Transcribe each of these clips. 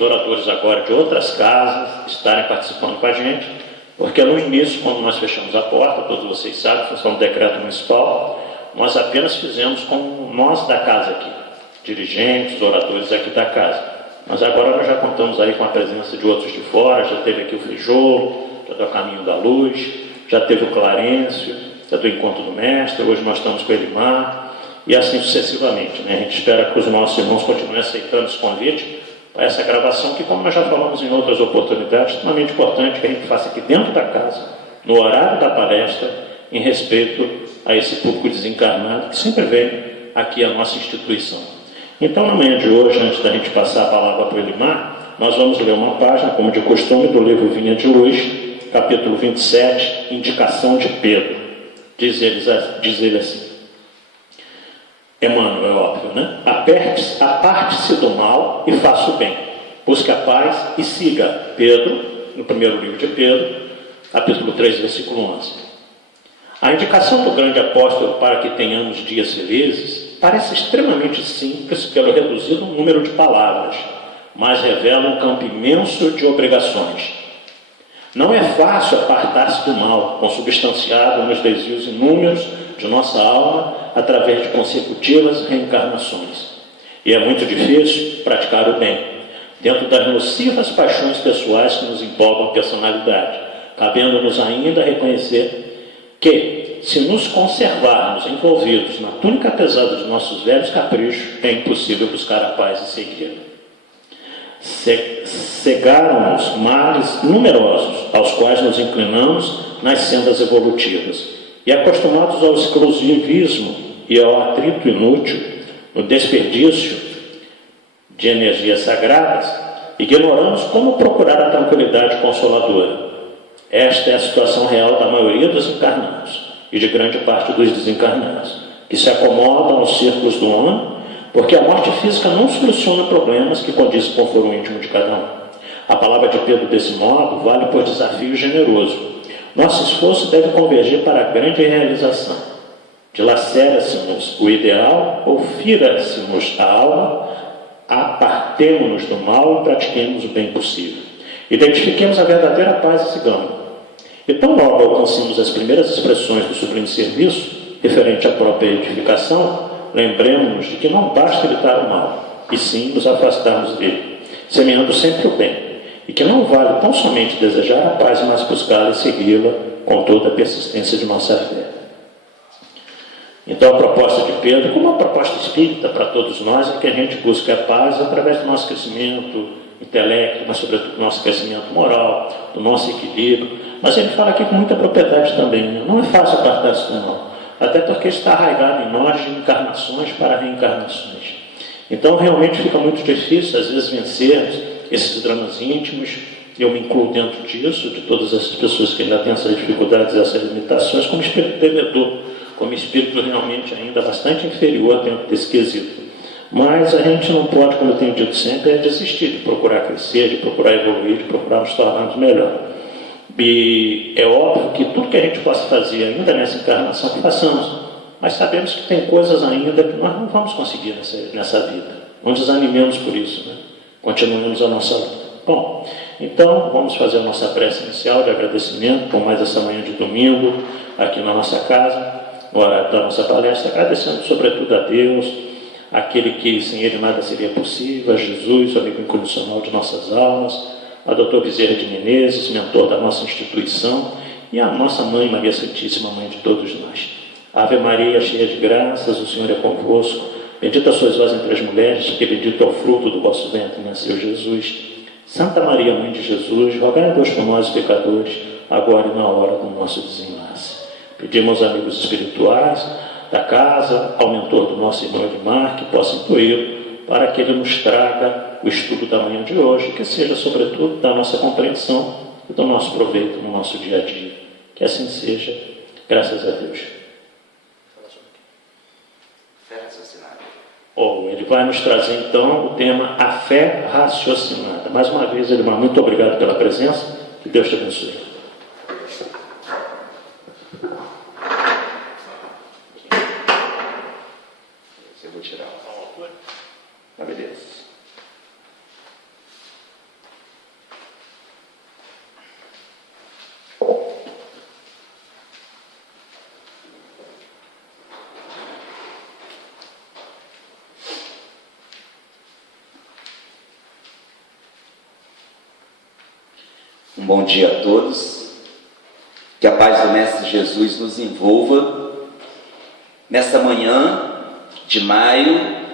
os oradores agora de outras casas estarem participando com a gente, porque no início, quando nós fechamos a porta, todos vocês sabem, função do decreto municipal, nós apenas fizemos com nós da casa aqui, dirigentes, oradores aqui da casa. Mas agora nós já contamos aí com a presença de outros de fora, já teve aqui o Frijolo, já do Caminho da Luz, já teve o Clarencio, já do Encontro do Mestre, hoje nós estamos com o Elimar, e assim sucessivamente, né? A gente espera que os nossos irmãos continuem aceitando esse convite para essa gravação, que, como nós já falamos em outras oportunidades, é extremamente importante que a gente faça aqui dentro da casa, no horário da palestra, em respeito a esse público desencarnado que sempre vem aqui à nossa instituição. Então, na manhã de hoje, antes da gente passar a palavra para o Elimar, nós vamos ler uma página, como de costume, do livro Vinha de Luz, capítulo 27, Indicação de Pedro. Diz ele assim: Emmanuel, é óbvio, né? Aparte-se do mal e faça o bem. Busque a paz e siga Pedro, no primeiro livro de Pedro, capítulo 3, versículo 11. A indicação do grande apóstolo para que tenhamos dias felizes parece extremamente simples pelo reduzido número de palavras, mas revela um campo imenso de obrigações. Não é fácil apartar-se do mal, consubstanciado nos desvios inúmeros de nossa alma através de consecutivas reencarnações. E é muito difícil praticar o bem, dentro das nocivas paixões pessoais que nos empolgam a personalidade, cabendo-nos ainda reconhecer que, se nos conservarmos envolvidos na túnica pesada de nossos velhos caprichos, é impossível buscar a paz e segui-la. Cegaram-nos males numerosos, aos quais nos inclinamos nas sendas evolutivas, e acostumados ao exclusivismo e ao atrito inútil, no desperdício de energias sagradas, ignoramos como procurar a tranquilidade consoladora. Esta é a situação real da maioria dos encarnados e de grande parte dos desencarnados, que se acomodam aos círculos do homem, porque a morte física não soluciona problemas que condizem com o foro íntimo de cada um. A palavra de Pedro, desse modo, vale por desafio generoso. Nosso esforço deve convergir para a grande realização. Dilacera-se-nos o ideal ou fira-se-nos a alma, apartemo-nos do mal e pratiquemos o bem possível. Identifiquemos a verdadeira paz e sigamos. E tão logo alcancemos as primeiras expressões do sublime serviço, referente à própria edificação, lembremos-nos de que não basta evitar o mal, e sim nos afastarmos dele, semeando sempre o bem, e que não vale tão somente desejar a paz, mas buscá-la e segui-la com toda a persistência de nossa fé. Então a proposta de Pedro, como uma proposta espírita para todos nós, é que a gente busque a paz através do nosso crescimento intelecto, mas sobretudo do nosso crescimento moral, do nosso equilíbrio. Mas ele fala aqui com muita propriedade também, né? Não é fácil apartar-se do mal, até porque está arraigado em nós de encarnações para reencarnações. Então realmente fica muito difícil às vezes vencermos esses dramas íntimos. Eu me incluo dentro disso, de todas essas pessoas que ainda têm essas dificuldades e essas limitações, como espírito devedor, como espírito realmente ainda bastante inferior dentro desse quesito. Mas a gente não pode, como eu tenho dito sempre, desistir de procurar crescer, de procurar evoluir, de procurar nos tornarmos melhor. E é óbvio que tudo que a gente possa fazer ainda nessa encarnação, que façamos, mas sabemos que tem coisas ainda que nós não vamos conseguir nessa vida. Não desanimemos por isso, né? Continuemos a nossa luta. Bom, então vamos fazer a nossa prece inicial de agradecimento por mais essa manhã de domingo aqui na nossa casa, no horário da nossa palestra, agradecendo sobretudo a Deus, aquele que sem Ele nada seria possível, a Jesus, o amigo incondicional de nossas almas, a doutor Bezerra de Menezes, mentor da nossa instituição, e a nossa Mãe Maria Santíssima, Mãe de todos nós. Ave Maria, cheia de graças, o Senhor é convosco, bendita sois vós entre as mulheres, e bendito é o fruto do vosso ventre, nasceu Jesus. Santa Maria, Mãe de Jesus, rogai a Deus por nós, pecadores, agora e na hora do nosso desenlace. Pedimos aos amigos espirituais da casa, ao mentor do nosso irmão Elimar, que possa incluí-lo, para que ele nos traga o estudo da manhã de hoje, que seja, sobretudo, da nossa compreensão e do nosso proveito no nosso dia a dia. Que assim seja, graças a Deus. Fé raciocinada. Ele vai nos trazer, então, o tema A Fé Raciocinada. Mais uma vez, Elimar, muito obrigado pela presença. Que Deus te abençoe. Eu vou tirar. Tá beleza. Um bom dia a todos. Que a paz do Mestre Jesus nos envolva nesta manhã de maio,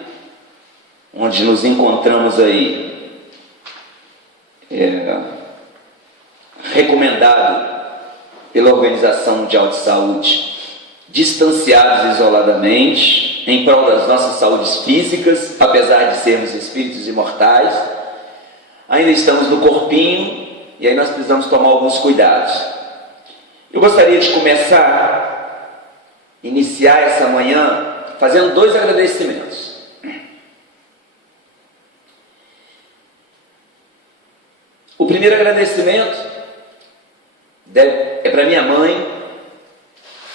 onde nos encontramos aí, recomendado pela Organização Mundial de Saúde, distanciados isoladamente, em prol das nossas saúdes físicas, apesar de sermos espíritos imortais, ainda estamos no corpinho, e aí nós precisamos tomar alguns cuidados. Eu gostaria de iniciar essa manhã, fazendo 2 agradecimentos. O primeiro agradecimento é para minha mãe.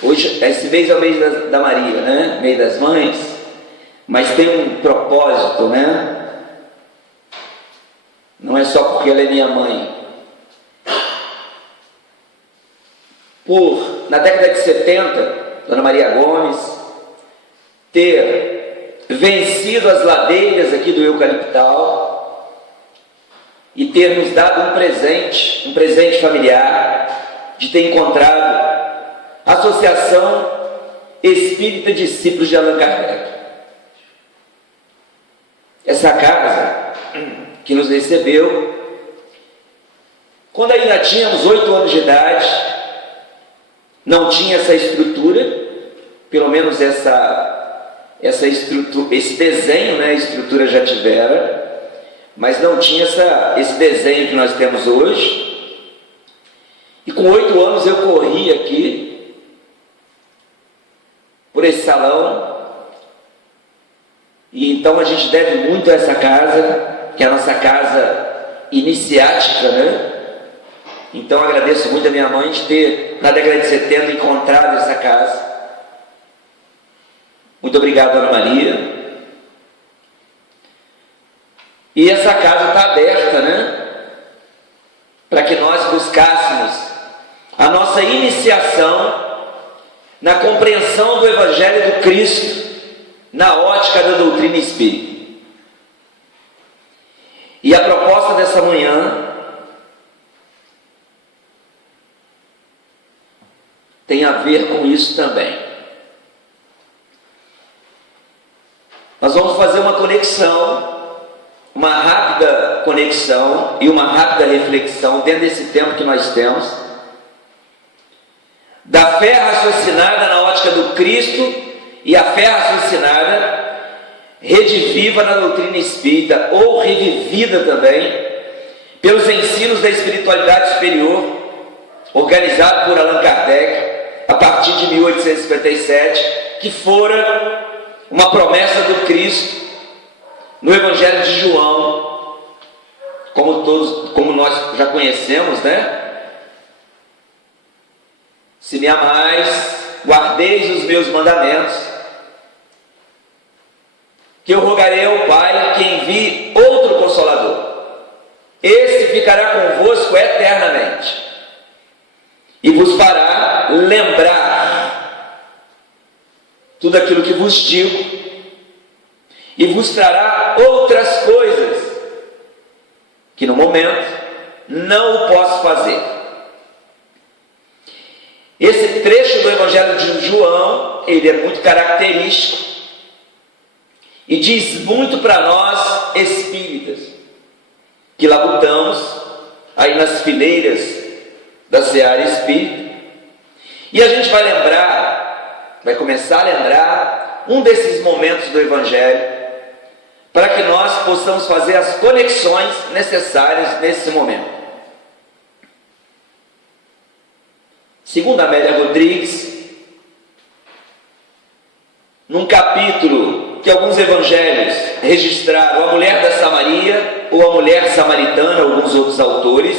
Hoje, esse mês é o mês da Maria, né? Mês das Mães, mas tem um propósito, né? Não é só porque ela é minha mãe. Na década de 70, Dona Maria Gomes ter vencido as ladeiras aqui do Eucaliptal e ter nos dado um presente familiar, de ter encontrado a Associação Espírita Discípulos de Allan Kardec. Essa casa que nos recebeu, quando ainda tínhamos 8 anos de idade, não tinha essa estrutura, pelo menos essa estrutura, esse desenho, né? A estrutura já tivera, mas não tinha esse desenho que nós temos hoje. E com 8 anos eu corri aqui por esse salão, e então a gente deve muito a essa casa, que é a nossa casa iniciática, né? Então agradeço muito a minha mãe de ter, na década de 70, encontrado essa casa. Muito obrigado, Dona Maria. E essa casa está aberta, né? Para que nós buscássemos a nossa iniciação na compreensão do Evangelho do Cristo, na ótica da doutrina espírita. E a proposta dessa manhã tem a ver com isso também. Nós vamos fazer uma conexão, uma rápida conexão e uma rápida reflexão dentro desse tempo que nós temos, da fé raciocinada na ótica do Cristo e a fé raciocinada rediviva na doutrina espírita, ou revivida também pelos ensinos da espiritualidade superior, organizado por Allan Kardec a partir de 1857, que fora uma promessa do Cristo no Evangelho de João, como nós já conhecemos, né? Se me amais, guardeis os meus mandamentos, que eu rogarei ao Pai que envie outro Consolador. Esse ficará convosco eternamente e vos fará lembrar tudo aquilo que vos digo, e vos trará outras coisas que no momento não o posso fazer. Esse trecho do Evangelho de João, ele é muito característico e diz muito para nós espíritas que labutamos aí nas fileiras da Seara Espírita, e a gente vai começar a lembrar um desses momentos do Evangelho, para que nós possamos fazer as conexões necessárias nesse momento. Segundo Amélia Rodrigues, num capítulo que alguns evangelhos registraram a mulher da Samaria ou a mulher samaritana, alguns outros autores,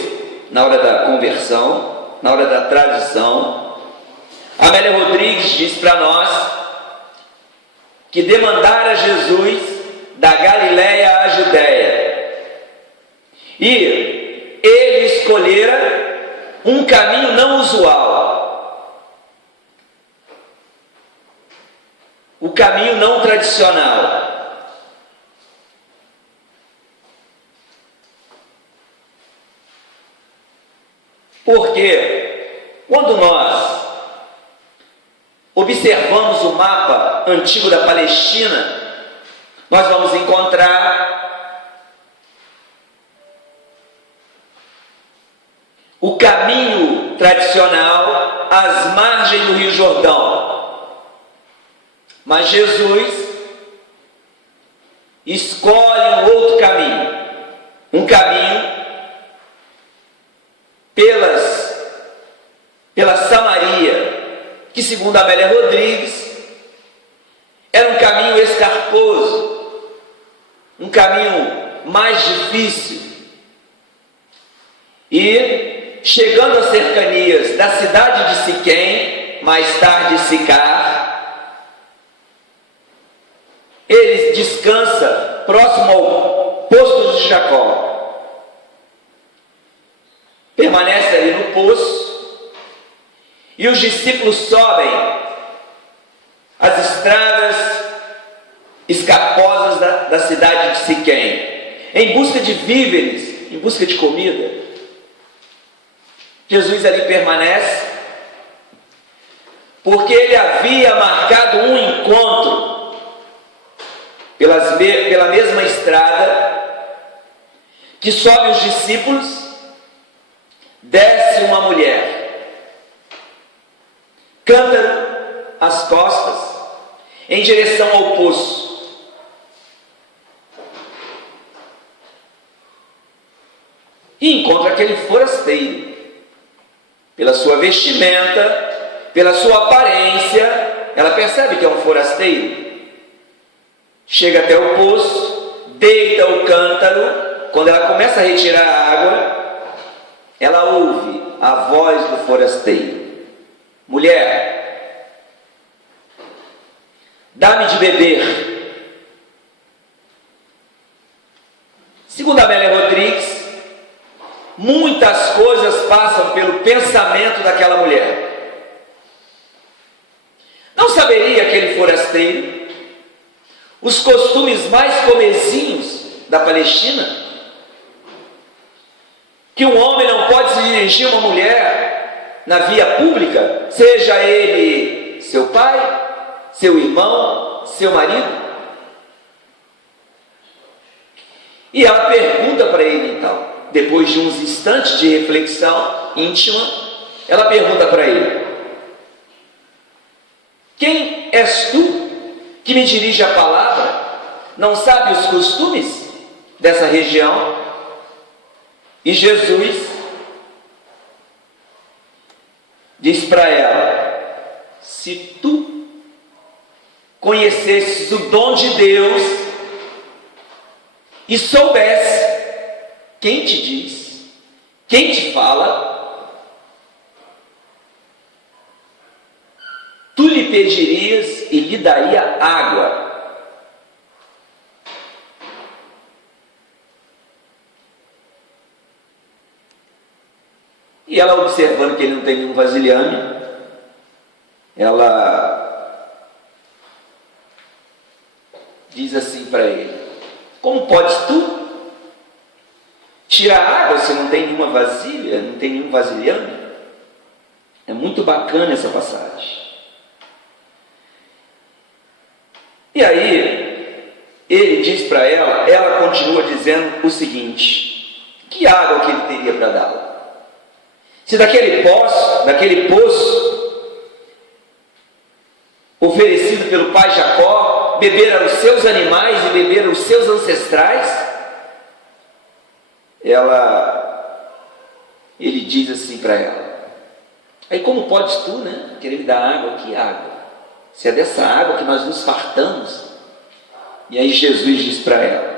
na hora da conversão, na hora da tradição, Amélia Rodrigues diz para nós que demandara Jesus da Galiléia à Judéia, e ele escolhera um caminho não usual, o caminho não tradicional. Porque quando nós observamos o mapa antigo da Palestina, nós vamos encontrar o caminho tradicional às margens do Rio Jordão. Mas Jesus escolhe um outro caminho, um caminho pela Samaria, que segundo Amélia Rodrigues era um caminho escarposo, um caminho mais difícil. E chegando às cercanias da cidade de Siquém, mais tarde Sicar, ele descansa próximo ao poço de Jacó. Permanece ali no poço e os discípulos sobem as estradas escarposas da cidade de Siquém em busca de víveres, em busca de comida. Jesus ali permanece porque ele havia marcado um encontro pela mesma estrada que sobe os discípulos, desce uma mulher, cântaro às costas, em direção ao poço. E encontra aquele forasteiro. Pela sua vestimenta, pela sua aparência, ela percebe que é um forasteiro. Chega até o poço, deita o cântaro. Quando ela começa a retirar a água, ela ouve a voz do forasteiro: mulher, dá-me de beber. Segundo Amélia Rodrigues, muitas coisas passam pelo pensamento daquela mulher. Não saberia aquele forasteiro os costumes mais comezinhos da Palestina? Que um homem não pode se dirigir a uma mulher na via pública, seja ele seu pai, seu irmão, seu marido? E ela pergunta para ele então, depois de uns instantes de reflexão íntima, ela pergunta para ele: quem és tu que me dirige a palavra? Não sabe os costumes dessa região? E Jesus diz para ela: se tu conhecesses o dom de Deus e soubesse quem te diz, quem te fala, tu lhe pedirias e lhe daria água. E ela, observando que ele não tem nenhum vasilhame, ela diz assim para ele: como podes tu tirar água se não tem nenhuma vasilha, não tem nenhum vasilhame? É muito bacana essa passagem. E aí, ele diz para ela continua dizendo o seguinte: que água que ele teria para dá-la? Se daquele poço oferecido pelo pai Jacó, beberam os seus animais e beberam os seus ancestrais, ele diz assim para ela: aí como podes tu, né, querer me dar água? Que água? Se é dessa água que nós nos fartamos. E aí Jesus diz para ela: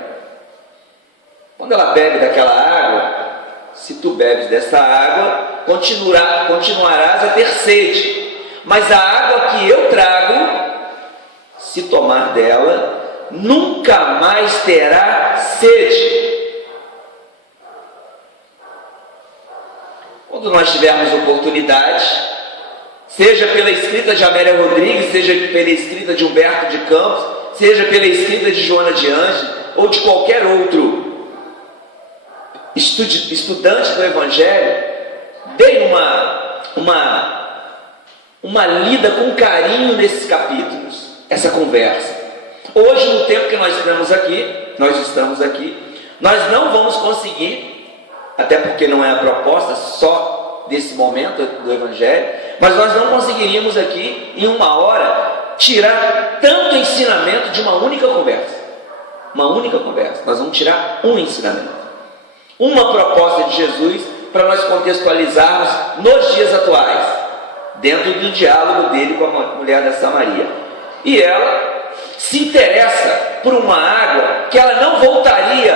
quando ela bebe daquela água, se tu bebes dessa água, continuarás a ter sede, mas a água que eu trago, se tomar dela, nunca mais terá sede. Quando nós tivermos oportunidade, seja pela escrita de Amélia Rodrigues, seja pela escrita de Humberto de Campos, seja pela escrita de Joana de Anjos, ou de qualquer outro estudante do Evangelho, dei uma lida com carinho nesses capítulos, essa conversa. Hoje, no tempo que nós estamos aqui, nós não vamos conseguir, até porque não é a proposta só desse momento do Evangelho, mas nós não conseguiríamos aqui, em 1 hora, tirar tanto ensinamento de uma única conversa. Uma única conversa. Nós vamos tirar um ensinamento, uma proposta de Jesus, para nós contextualizarmos nos dias atuais, dentro do diálogo dele com a mulher da Samaria. E ela se interessa por uma água que ela não voltaria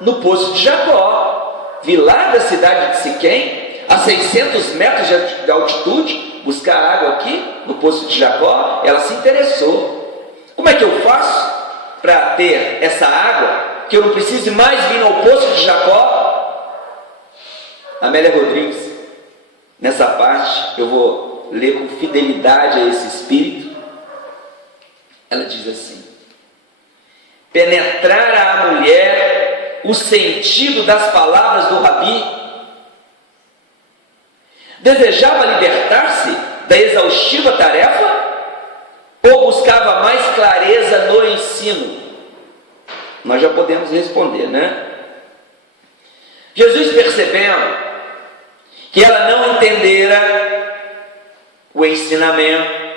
no poço de Jacó, vir lá da cidade de Siquém, a 600 metros de altitude, buscar água aqui no poço de Jacó. Ela se interessou. Como é que eu faço para ter essa água, que eu não precise mais vir ao poço de Jacó? Amélia Rodrigues, nessa parte, eu vou ler com fidelidade a esse espírito. Ela diz assim: penetrara a mulher o sentido das palavras do Rabi, desejava libertar-se da exaustiva tarefa, ou buscava mais clareza no ensino? Nós já podemos responder, né? Jesus, percebendo que ela não entendera o ensinamento,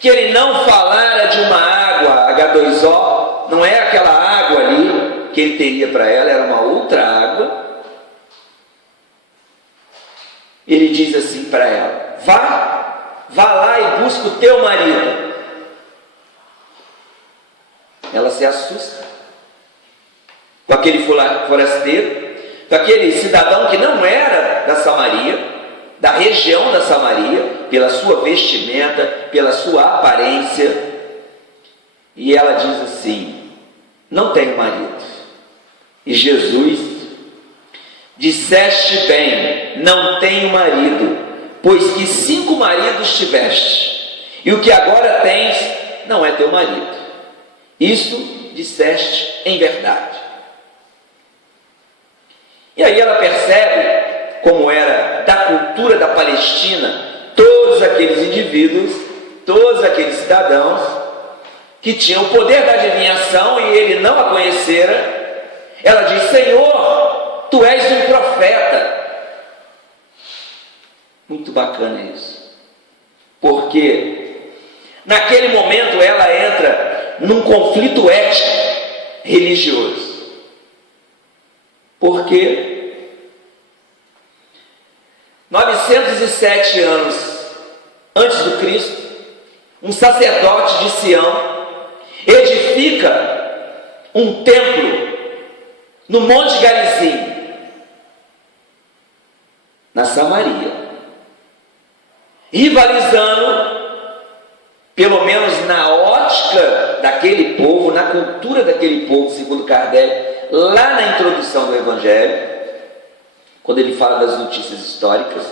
que ele não falara de uma água H2O, não é aquela água ali que ele teria para ela, era uma outra água. Ele diz assim para ela: vá lá e busca o teu marido. Ela se assusta com aquele forasteiro, com aquele cidadão que não era da Samaria, da região da Samaria, pela sua vestimenta, pela sua aparência. E ela diz assim: não tenho marido. E Jesus: disseste bem, não tenho marido, pois que 5 maridos tiveste, e o que agora tens não é teu marido. Isso disseste em verdade. E aí ela percebe como era da cultura da Palestina todos aqueles indivíduos, todos aqueles cidadãos que tinham o poder da adivinhação, e ele não a conhecera. Ela diz: Senhor, tu és um profeta. Muito bacana isso, porque naquele momento ela entra num conflito ético religioso. Porque 907 anos antes do Cristo, um sacerdote de Sião edifica um templo no Monte Garizim, na Samaria, rivalizando, pelo menos na ótica daquele povo, na cultura daquele povo, segundo Kardec, lá na introdução do Evangelho, quando ele fala das notícias históricas,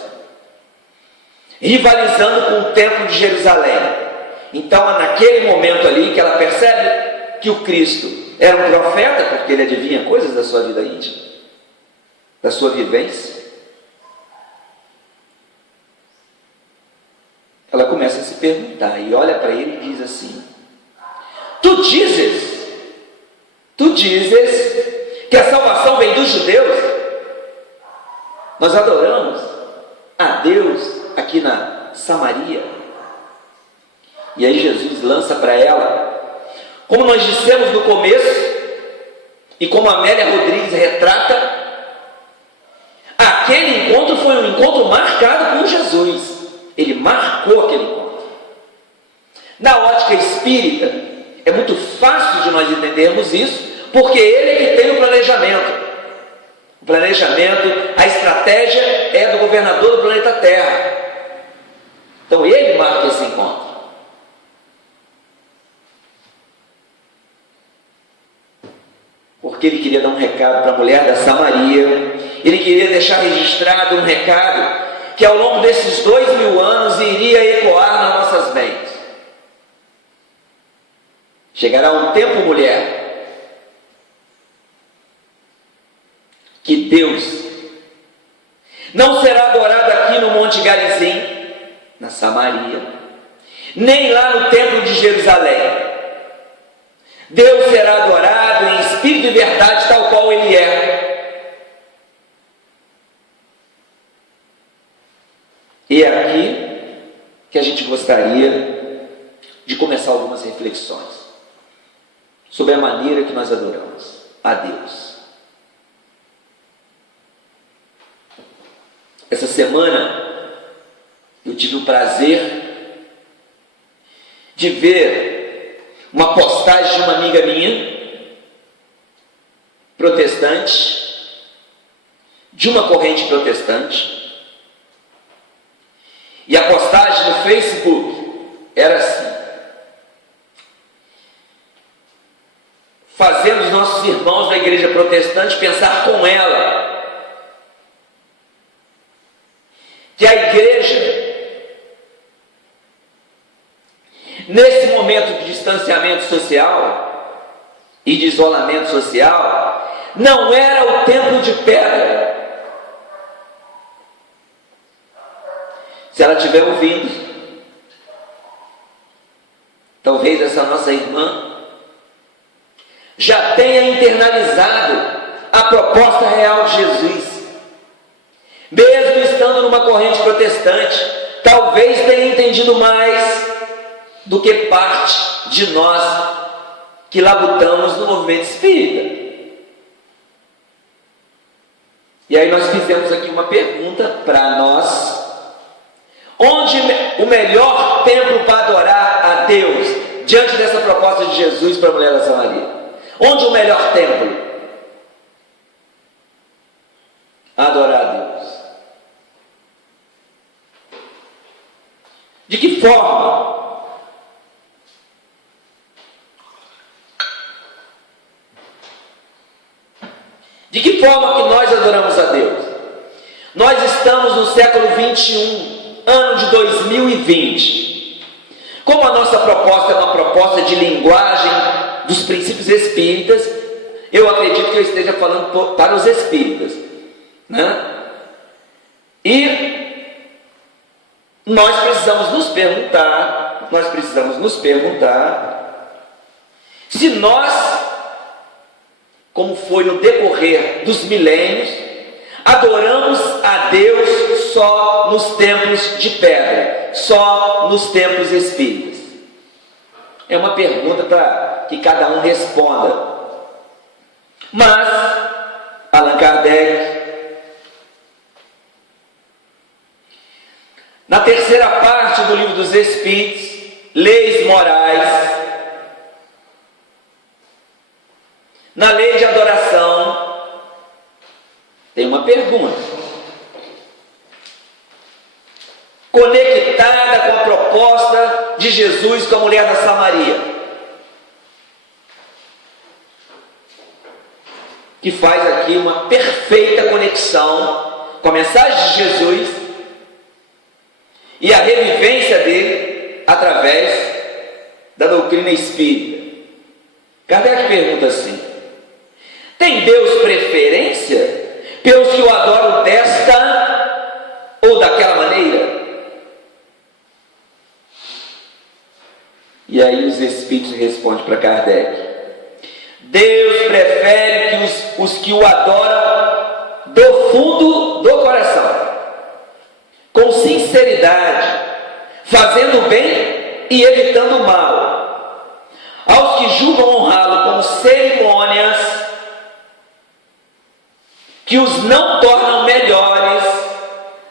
rivalizando com o templo de Jerusalém. Então, naquele momento ali que ela percebe que o Cristo era um profeta, porque ele adivinha coisas da sua vida íntima, da sua vivência, ela começa a se perguntar, e olha para ele e diz assim: tu dizes que a salvação vem dos judeus? Nós adoramos a Deus aqui na Samaria. E aí Jesus lança para ela, como nós dissemos no começo, e como a Amélia Rodrigues retrata, aquele encontro foi um encontro marcado por Jesus. Ele marcou aquele encontro. Na ótica espírita, é muito fácil de nós entendermos isso, porque ele é que tem o planejamento. O planejamento, a estratégia é do governador do planeta Terra. Então ele marca esse encontro. Porque ele queria dar um recado para a mulher da Samaria. Ele queria deixar registrado um recado que ao longo desses 2000 anos iria ecoar nas nossas mentes. Chegará um tempo, mulher, que Deus Não será adorado aqui no Monte Garizim, na Samaria, nem lá no Templo de Jerusalém. Deus será adorado em espírito e verdade, tal qual Ele é. E é aqui que a gente gostaria de começar algumas reflexões sobre a maneira que nós adoramos a Deus. Essa semana eu tive o prazer de ver uma postagem de uma amiga minha, protestante, de uma corrente protestante, e a postagem no Facebook era assim: fazendo os nossos irmãos da igreja protestante pensar com ela que a igreja, nesse momento de distanciamento social e de isolamento social, não era o templo de pedra. Se ela estiver ouvindo, talvez essa nossa irmã já tenha internalizado a proposta real de Jesus. Mesmo estando numa corrente protestante, talvez tenha entendido mais do que parte de nós que labutamos no movimento espírita. E aí nós fizemos aqui uma pergunta para nós: onde o melhor templo para adorar a Deus, diante dessa proposta de Jesus para a mulher da Samaria? Onde o melhor templo? Adorar a Deus. De que forma? De que forma que nós adoramos a Deus? Nós estamos no século 21, ano de 2020. Como a nossa proposta é uma proposta de linguagem dos princípios espíritas, eu acredito que eu esteja falando para os espíritas, né? E nós precisamos nos perguntar se nós, como foi no decorrer dos milênios, adoramos a Deus só nos templos de pedra, só nos templos espíritas. É uma pergunta para que cada um responda. Mas Allan Kardec, na terceira parte do Livro dos Espíritos, Leis Morais, na lei de adoração, tem uma pergunta conectada com a proposta de Jesus com a mulher da Samaria, que faz aqui uma perfeita conexão com a mensagem de Jesus e a revivência dele através da doutrina espírita. Kardec pergunta assim: tem Deus preferência pelos que o adoram desta ou daquela maneira? E aí os espíritos respondem para Kardec: Deus prefere que os que o adoram do fundo do coração, com sinceridade, fazendo bem e evitando o mal. Aos que julgam honrá-lo com cerimônias que os não tornam melhores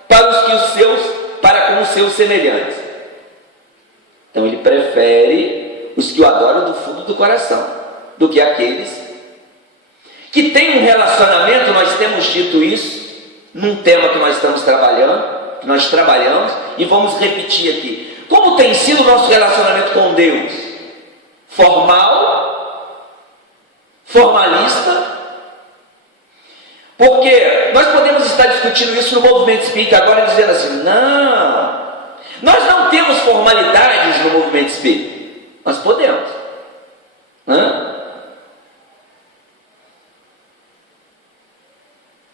para com os seus semelhantes. Então ele prefere os que o adoram do fundo do coração do que aqueles que têm um relacionamento. Nós temos dito isso num tema que nós estamos trabalhando, que nós trabalhamos, e vamos repetir aqui. Como tem sido o nosso relacionamento com Deus? Formal? Formalista? Porque nós podemos estar discutindo isso no movimento espírita agora, dizendo assim: não, nós não temos formalidades no movimento espírita. Nós podemos.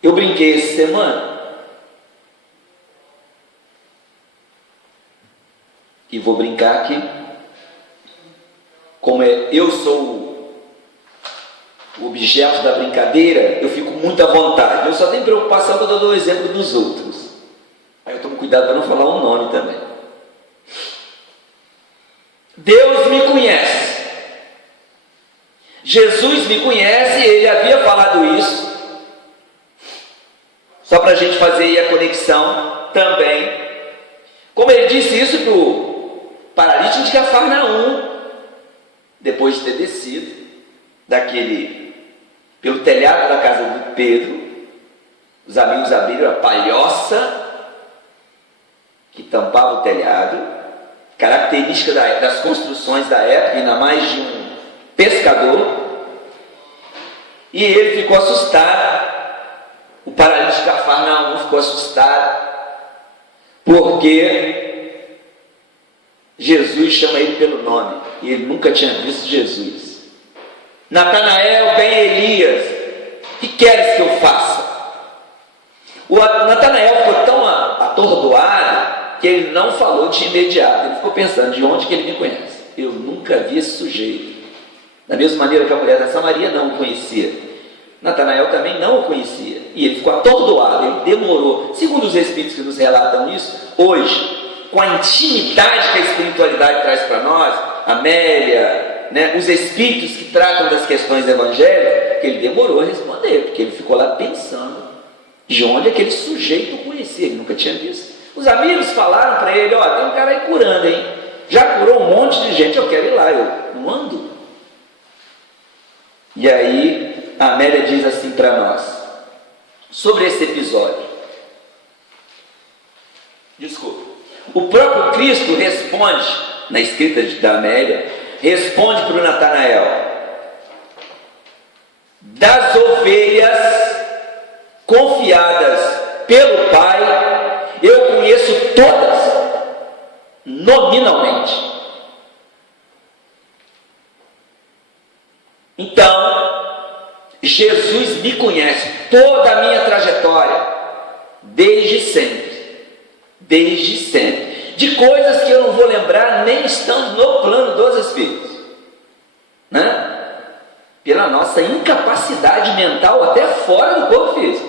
Eu brinquei essa semana e vou brincar aqui, como eu sou o objeto da brincadeira, eu fico muito à vontade. Eu só tenho preocupação quando eu dou o exemplo dos outros. Aí eu tomo cuidado para não falar um nome também. Deus me conhece. Jesus me conhece, ele havia falado isso. Só para a gente fazer aí a conexão também. Como ele disse isso para o paralítico de Cafarnaum, depois de ter descido pelo telhado da casa de Pedro, os amigos abriram a palhoça que tampava o telhado, característica das construções da época, ainda mais de um pescador, e ele ficou assustado. O paralítico de Cafarnaum ficou assustado, porque Jesus chama ele pelo nome, e ele nunca tinha visto Jesus. Natanael, bem Elias, que queres que eu faça? O Natanael ficou tão atordoado que ele não falou de imediato. Ele ficou pensando, de onde que ele me conhece? Eu nunca vi esse sujeito. Da mesma maneira que a mulher da Samaria não o conhecia, Natanael também não o conhecia. E ele ficou atordoado, ele demorou. Segundo os Espíritos que nos relatam isso, hoje, com a intimidade que a espiritualidade traz para nós, Amélia, né, os Espíritos que tratam das questões evangélicas, que ele demorou a responder, porque ele ficou lá pensando de onde aquele sujeito o conhecia, ele nunca tinha visto. Os amigos falaram para ele, tem um cara aí curando, hein? Já curou um monte de gente, eu quero ir lá, eu não ando. E aí, a Amélia diz assim para nós, sobre esse episódio. Desculpa. O próprio Cristo responde, na escrita da Amélia, responde para o Natanael: das ovelhas confiadas pelo Pai, eu conheço todas, nominalmente. Então, Jesus me conhece, toda a minha trajetória, desde sempre, de coisas que eu não vou lembrar nem estando no plano dos Espíritos, né? Pela nossa incapacidade mental até fora do corpo físico.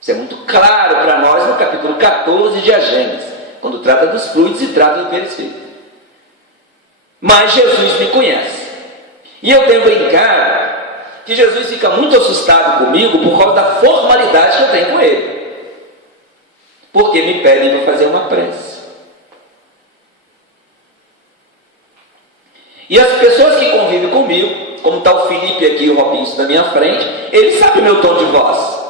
Isso é muito claro para nós no capítulo 14 de A Gênesis, quando trata dos fluidos e trata do perispírito. Mas Jesus me conhece. E eu tenho brincado que Jesus fica muito assustado comigo por causa da formalidade que eu tenho com ele. Porque me pedem para fazer uma prece. E as pessoas que convivem comigo, como está o Felipe aqui e o Robinho na minha frente, eles sabem o meu tom de voz.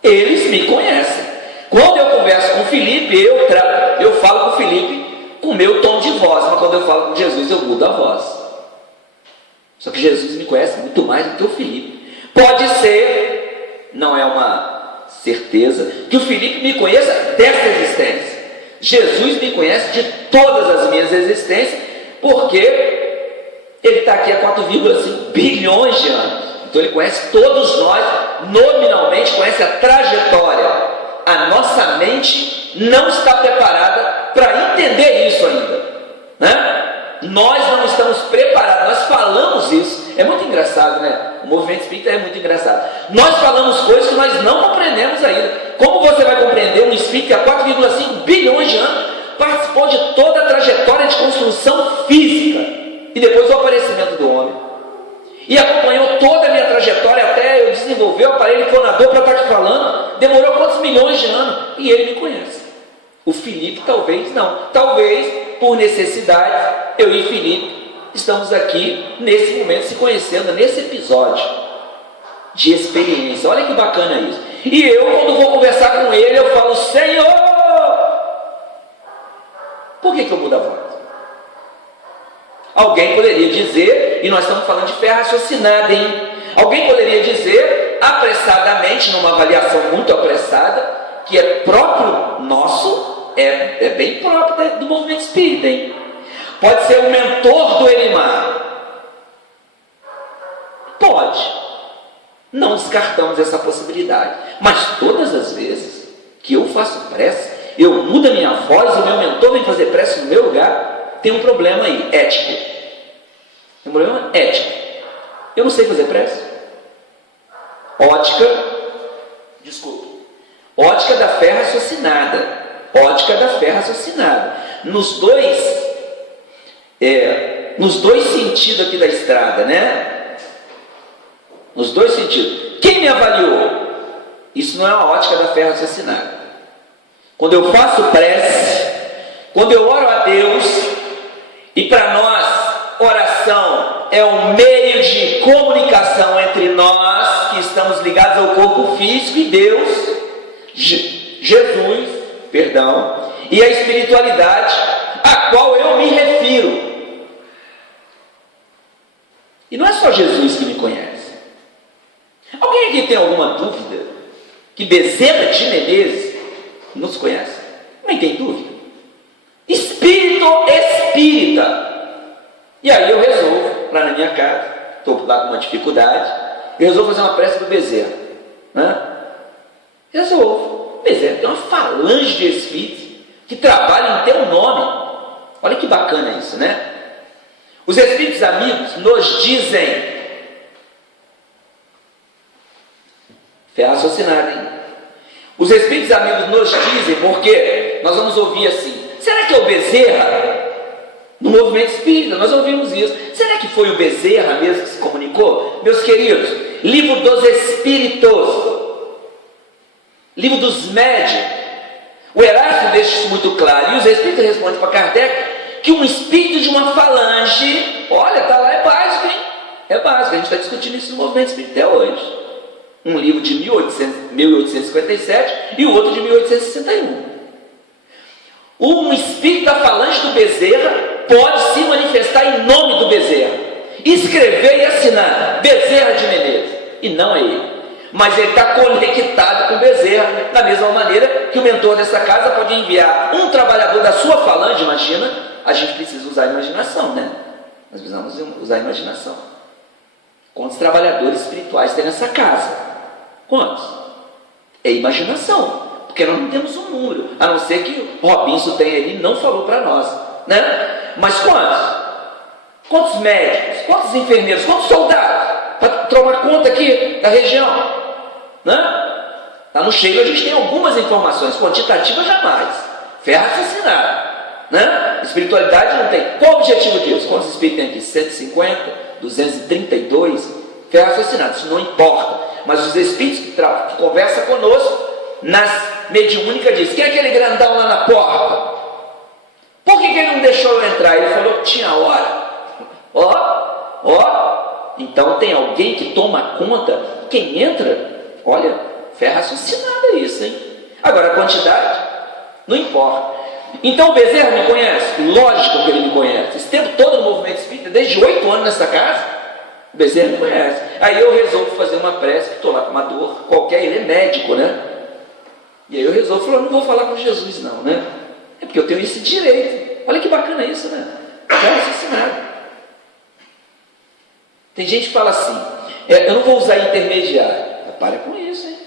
Eles me conhecem. Quando eu converso com o Felipe, eu falo com o Felipe com o meu tom de voz, mas quando eu falo com Jesus, eu mudo a voz. Só que Jesus me conhece muito mais do que o Felipe. Pode ser, não é uma certeza, que o Felipe me conheça dessa existência. Jesus me conhece de todas as minhas existências, porque ele está aqui há 4,5 bilhões de anos. Então ele conhece todos nós, nominalmente conhece a trajetória. A nossa mente não está preparada para entender isso ainda, né? Nós não estamos preparados, nós falamos isso. É muito engraçado, né? O movimento espírita é muito engraçado. Nós falamos coisas que nós não compreendemos ainda. Como você vai compreender um espírito que há 4,5 bilhões de anos participou de toda a trajetória de construção física e depois o aparecimento do homem, e acompanhou toda a minha trajetória até eu desenvolver o aparelho fonador para estar te falando? Demorou quantos milhões de anos? E ele me conhece. O Felipe talvez não. Talvez por necessidade, eu e Felipe estamos aqui nesse momento se conhecendo, nesse episódio de experiência. Olha que bacana isso. E eu, quando vou conversar com ele, eu falo: Senhor! Por que eu mudo a voz? Alguém poderia dizer, e nós estamos falando de fé raciocinada, hein? Alguém poderia dizer, apressadamente, numa avaliação muito apressada, que é próprio nosso, é bem próprio do movimento espírita, hein? Pode ser o mentor do Elimar. Pode. Não descartamos essa possibilidade. Mas todas as vezes que eu faço prece, eu mudo a minha voz, o meu mentor vem fazer prece no meu lugar. tem um problema aí, ético. Tem um problema ético. Eu não sei fazer prece. Ótica da fé raciocinada. Ótica da fé raciocinada. Nos dois sentidos aqui da estrada, né? Nos dois sentidos. Quem me avaliou? Isso não é uma ótica da fé raciocinada. Quando eu faço prece, quando eu oro a Deus, e para nós, oração é um meio de comunicação entre nós, que estamos ligados ao corpo físico, e Deus, Jesus, e a espiritualidade, a qual eu me refiro. E não é só Jesus que me conhece. Alguém aqui tem alguma dúvida que Bezerra de Menezes nos conhece? Nem tem dúvida. Espírito espírita. E aí eu resolvo, lá na minha casa, estou lá com uma dificuldade, eu resolvo fazer uma prece para o Bezerra, né? Resolvo. Bezerra tem uma falange de espíritos que trabalham em teu nome. Olha que bacana isso, né? Os espíritos amigos nos dizem, fé raciocinada, hein? Os espíritos amigos nos dizem, porque nós vamos ouvir assim, será que é o Bezerra? No movimento espírita, nós ouvimos isso. Será que foi o Bezerra mesmo que se comunicou? Meus queridos, livro dos espíritos, livro dos médiuns, o Erasto deixa isso muito claro, e os espíritos respondem para Kardec que um espírito de uma falange, olha, está lá, é básico, hein? É básico, a gente está discutindo isso no movimento espírita até hoje. Um livro de 1857 e o outro de 1861. Um espírito da falange do Bezerra pode se manifestar em nome do Bezerra, escrever e assinar Bezerra de Menezes, e não é ele, mas ele está conectado com o Bezerra, da mesma maneira que o mentor dessa casa pode enviar um trabalhador da sua falange. Imagina, a gente precisa usar a imaginação, né? Nós precisamos usar a imaginação. Quantos trabalhadores espirituais tem nessa casa? Quantos? É imaginação, porque nós não temos um número, a não ser que o Robinson tem ali e não falou para nós, né? Mas quantos? Quantos médicos? Quantos enfermeiros? Quantos soldados? Para tomar conta aqui da região, né? Lá no Sheila a gente tem algumas informações, quantitativas jamais, fé raciocinada, né? Espiritualidade não tem. Qual o objetivo disso? Quantos espíritos tem aqui? 150, 232, fé raciocinada, isso não importa. Mas os espíritos que conversam conosco nas mediúnicas dizem, quem é aquele grandão lá na porta? Por que ele não deixou eu entrar? Ele falou que tinha hora. Então tem alguém que toma conta. Quem entra, olha, fé raciocinada isso, hein? Agora a quantidade, não importa. Então o Bezerra me conhece? Lógico que ele me conhece. Esse tempo todo no movimento espírita, desde 8 anos nessa casa, o Bezerra me conhece. Aí eu resolvo fazer uma prece, que estou lá com uma dor qualquer, ele é médico, né? E aí eu resolvo falar, não vou falar com Jesus não, né? É porque eu tenho esse direito. Olha que bacana isso, né? Fé raciocinada. Tem gente que fala assim, eu não vou usar intermediário. Para com isso, hein?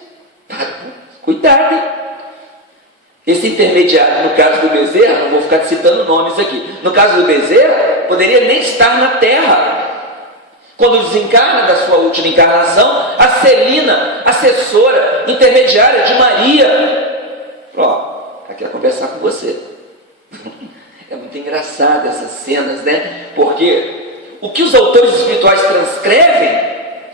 Cuidado, hein? Esse intermediário, no caso do Bezerra, não vou ficar citando nomes aqui. No caso do Bezerra, poderia nem estar na Terra. Quando desencarna da sua última encarnação, a Celina, assessora, intermediária de Maria, quer conversar com você. É muito engraçado essas cenas, né? Porque o que os autores espirituais transcrevem,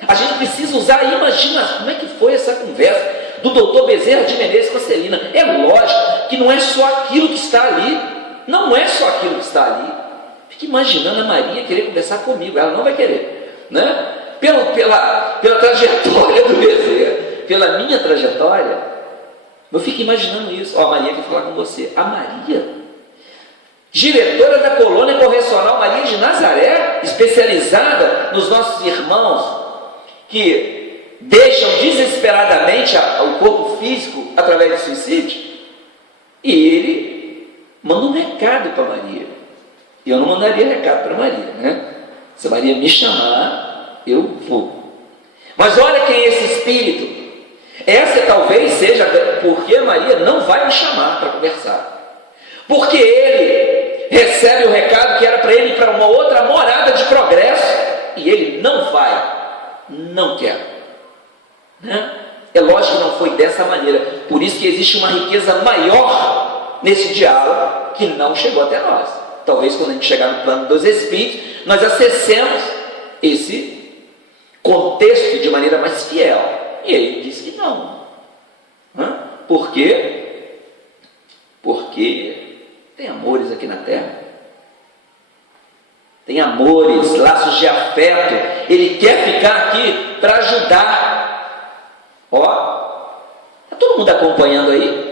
a gente precisa usar a imaginação. Como é que foi essa conversa do doutor Bezerra de Menezes com a Celina? É lógico que não é só aquilo que está ali. Não é só aquilo que está ali. Fique imaginando a Maria querer conversar comigo. Ela não vai querer, né? Pela trajetória do Bezerra, pela minha trajetória, eu fico imaginando isso. A Maria quer falar com você. A Maria, diretora da colônia correcional Maria de Nazaré, especializada nos nossos irmãos que deixam desesperadamente o corpo físico através do suicídio, e ele manda um recado para Maria. Eu não mandaria recado para Maria, né? Se Maria me chamar, eu vou. Mas olha quem é esse espírito. Essa talvez seja porque Maria não vai me chamar para conversar. Porque ele recebe o recado que era para ele ir para uma outra morada de progresso, e ele não vai, não quer, né? É lógico que não foi dessa maneira, por isso que existe uma riqueza maior nesse diálogo que não chegou até nós. Talvez quando a gente chegar no plano dos Espíritos, nós acessemos esse contexto de maneira mais fiel. E ele diz que não. Por quê? Porque tem amores aqui na terra. Tem amores, laços de afeto. Ele quer ficar aqui para ajudar. Ó, está todo mundo acompanhando aí?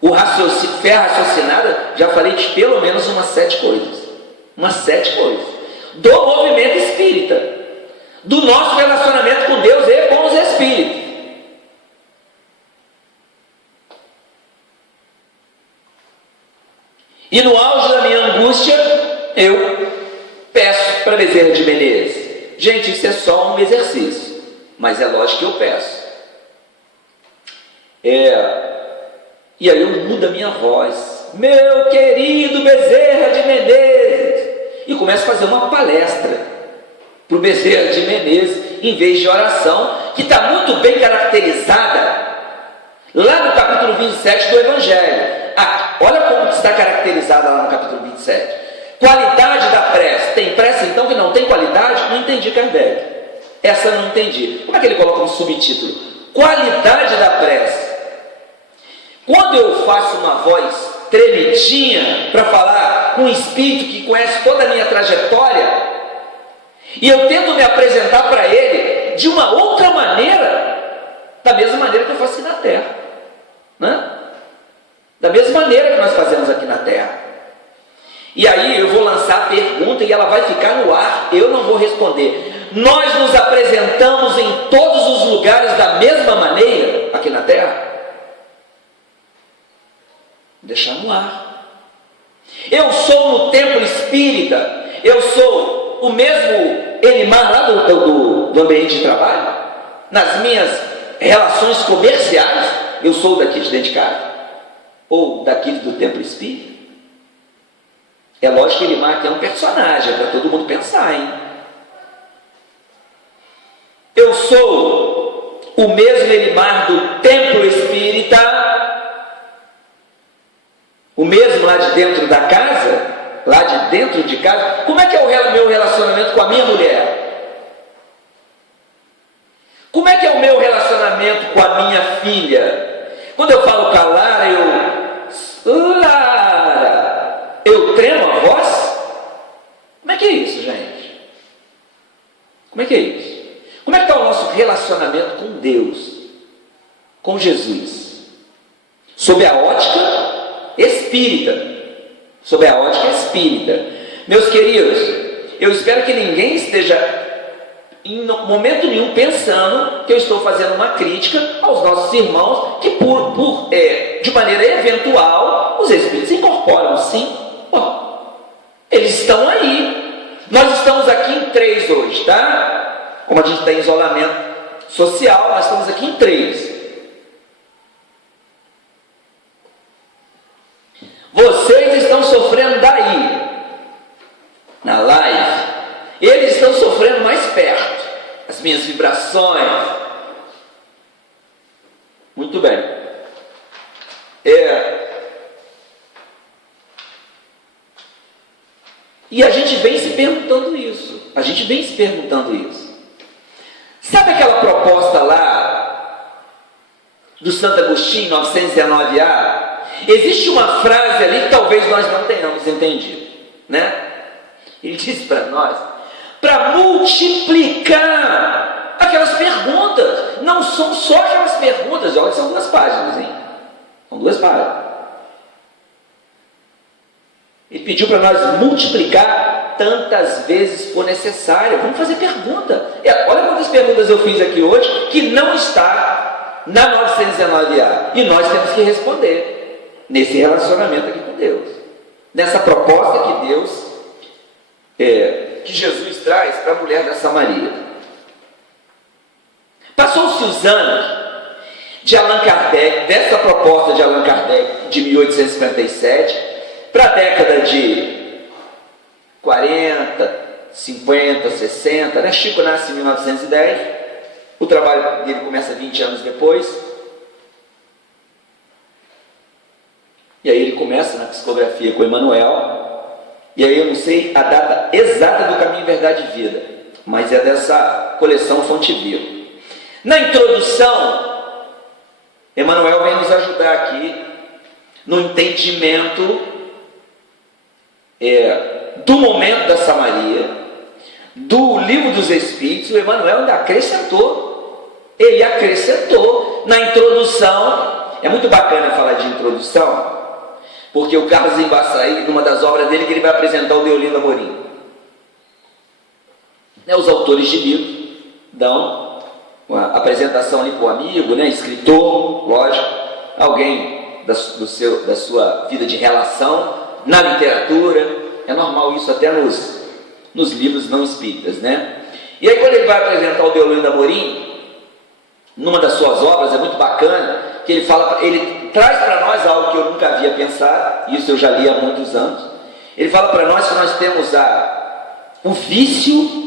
O raciocínio, fé raciocinada, já falei de pelo menos umas 7 coisas. Umas 7 coisas. Do movimento espírita. Do nosso relacionamento com Deus e com os espíritos. E no auge da minha angústia, eu peço para Bezerra de Menezes. Gente, isso é só um exercício. Mas é lógico que eu peço. E aí eu mudo a minha voz. Meu querido Bezerra de Menezes. E começo a fazer uma palestra para o Bezerra de Menezes, em vez de oração, que está muito bem caracterizada lá no capítulo 27 do Evangelho. Olha como está caracterizada lá no capítulo 27. Qualidade da prece. Tem prece então que não tem qualidade? Não entendi, Kardec. Essa eu não entendi. Como é que ele coloca um subtítulo? Qualidade da prece. Quando eu faço uma voz tremidinha para falar com um espírito que conhece toda a minha trajetória, e eu tento me apresentar para ele de uma outra maneira, da mesma maneira que eu faço aqui na Terra, né? Da mesma maneira que nós fazemos aqui na Terra. E aí eu vou lançar a pergunta e ela vai ficar no ar, eu não vou responder. Nós nos apresentamos em todos os lugares da mesma maneira aqui na Terra? Vou deixar no ar. Eu sou no templo espírita, eu sou o mesmo Elimar lá do ambiente de trabalho, nas minhas relações comerciais, eu sou daqui de dentro de casa, ou daqui do templo espírita. É lógico que Elimar aqui é um personagem, é para todo mundo pensar, hein? Eu sou o mesmo Elimar do templo espírita, o mesmo lá de dentro da casa, lá de dentro de casa. Como é que é o meu relacionamento com a minha mulher? Como é que é o meu relacionamento com a minha filha? Quando eu falo com a Lara, eu tremo a voz? Como é que é isso, gente? Como é que é isso? Como é que está o nosso relacionamento com Deus, com Jesus? Sob a ótica espírita. Sob a ótica espírita. Meus queridos, eu espero que ninguém esteja em momento nenhum pensando que eu estou fazendo uma crítica aos nossos irmãos que de maneira eventual os espíritos incorporam, sim. Eles estão aí. Nós estamos aqui em 3 hoje, tá? Como a gente está em isolamento social, nós estamos aqui em 3. Vocês estão sofrendo daí, na live. Eles estão sofrendo mais perto. As minhas vibrações. Muito bem. E a gente vem se perguntando isso. Sabe aquela proposta lá do Santo Agostinho, 919A? Existe uma frase ali que talvez nós não tenhamos entendido, né? Ele diz para nós, para multiplicar aquelas perguntas. Não são só aquelas perguntas, olha, são 2 páginas, hein? São 2 páginas. Ele pediu para nós multiplicar tantas vezes for necessário. Vamos fazer pergunta. Olha quantas perguntas eu fiz aqui hoje que não está na 919A. E nós temos que responder nesse relacionamento aqui com Deus. Nessa proposta que Deus, que Jesus traz para a mulher da Samaria. Passou-se os anos de Allan Kardec, dessa proposta de Allan Kardec de 1857, para a década de 40, 50, 60, né? Chico nasce em 1910, o trabalho dele começa 20 anos depois, e aí ele começa na psicografia com Emmanuel, e aí eu não sei a data exata do Caminho, Verdade e Vida, mas é dessa coleção Fonte Viva. Na introdução, Emmanuel vem nos ajudar aqui no entendimento do momento da Samaria, do Livro dos Espíritos. O Emmanuel ainda acrescentou, ele acrescentou na introdução. É muito bacana falar de introdução, porque o Carlos Embaçaí, numa das obras dele, que ele vai apresentar o Deolinda Amorim, os autores de livros dão uma apresentação ali para o amigo, escritor, lógico, alguém da sua vida de relação na literatura. É normal isso até nos livros não espíritas, E aí, quando ele vai apresentar o Deolinda Amorim, numa das suas obras, é muito bacana, que ele traz para nós algo que eu nunca havia pensado, isso eu já li há muitos anos. Ele fala para nós que nós temos o vício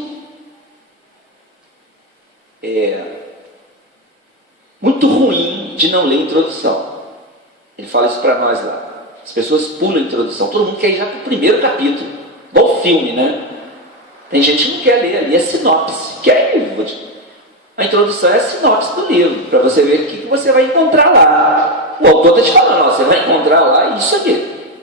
muito ruim de não ler introdução. Ele fala isso para nós lá. As pessoas pulam a introdução, todo mundo quer ir já para o primeiro capítulo, igual filme, Tem gente que não quer ler ali, é sinopse. A introdução é a sinopse do livro, para você ver o que você vai encontrar lá. O autor está te falando, você vai encontrar lá isso aqui.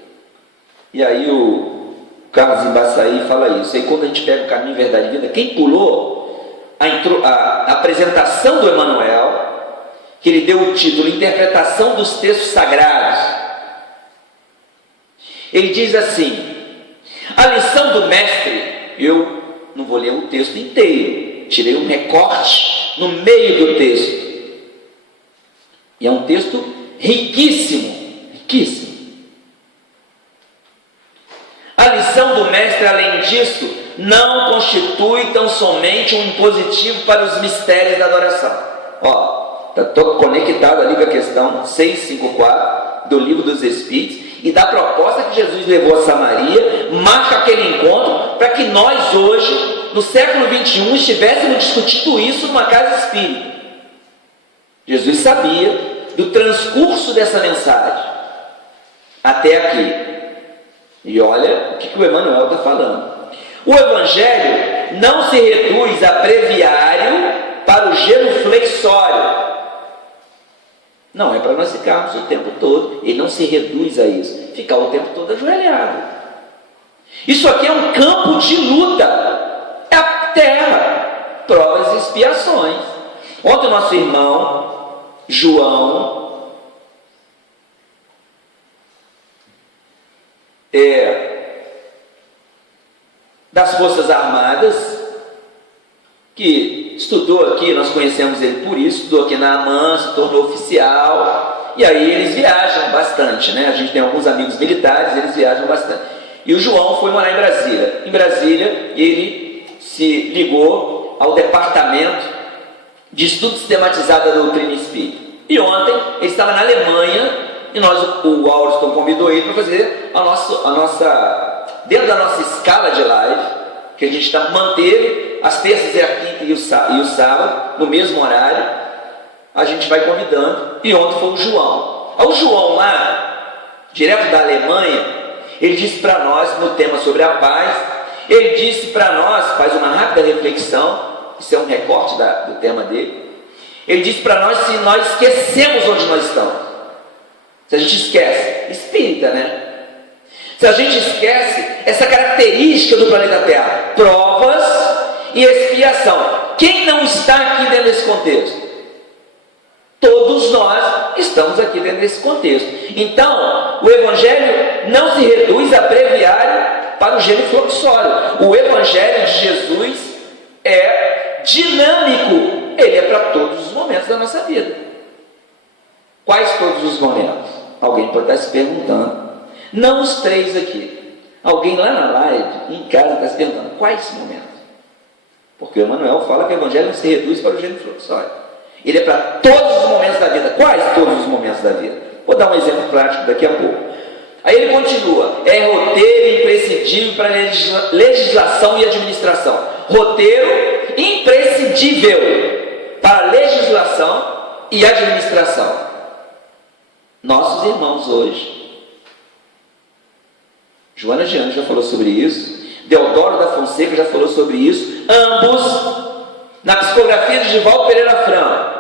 E aí o Carlos Embaçaí fala isso. Aí quando a gente pega o Caminho, Verdade e Vida, quem pulou a apresentação do Emmanuel, que ele deu o título Interpretação dos Textos Sagrados, ele diz assim: a lição do mestre, eu não vou ler o texto inteiro, tirei um recorte no meio do texto, e é um texto riquíssimo, riquíssimo. A lição do mestre, além disso, não constitui tão somente um impositivo para os mistérios da adoração. Está conectado ali com a questão 654 do Livro dos Espíritos, e da proposta que Jesus levou a Samaria, marca aquele encontro para que nós hoje, no século XXI, estivéssemos discutindo isso numa casa espírita. Jesus sabia do transcurso dessa mensagem até aqui. E olha o que o Emmanuel está falando. O Evangelho não se reduz a breviário para o genuflexório. Não é para nós ficarmos o tempo todo. Ele não se reduz a isso, ficar o tempo todo ajoelhado. Isso aqui é um campo de luta, é a terra, provas e expiações. Ontem o nosso irmão João das Forças Armadas, que estudou aqui, nós conhecemos ele por isso, estudou aqui na AMAN, se tornou oficial, e aí eles viajam bastante, A gente tem alguns amigos militares, eles viajam bastante. E o João foi morar em Brasília. Em Brasília, ele se ligou ao Departamento de Estudo Sistematizado da Doutrina Espírita. E ontem, ele estava na Alemanha, e o Auriston convidou ele para fazer a nossa, dentro da nossa escala de live, que a gente está mantendo as terças e a quinta e o sábado, no mesmo horário, a gente vai convidando, e ontem foi o João. O João lá, direto da Alemanha, ele disse para nós, no tema sobre a paz, ele disse para nós, faz uma rápida reflexão, isso é um recorte do tema dele, ele disse para nós se nós esquecemos onde nós estamos. Se a gente esquece, espírita, Se a gente esquece essa característica do planeta Terra, provas e expiação. Quem não está aqui dentro desse contexto? Todos nós estamos aqui dentro desse contexto. Então, o Evangelho não se reduz a breviário para o genuflexório. O Evangelho de Jesus é dinâmico. Ele é para todos os momentos da nossa vida. Quais todos os momentos? Alguém pode estar se perguntando. Não os três aqui. Alguém lá na live, em casa, está se perguntando, quais momentos? Porque o Emmanuel fala que o Evangelho não se reduz para o genuflexório. Ele é para todos os momentos da vida. Quais todos os momentos da vida? Vou dar um exemplo prático daqui a pouco. Aí ele continua, é roteiro imprescindível para legislação e administração. Roteiro imprescindível para legislação e administração. Nossos irmãos hoje, Joana de Anjos já falou sobre isso, Deodoro da Fonseca já falou sobre isso, ambos na psicografia de Divaldo Pereira Franco.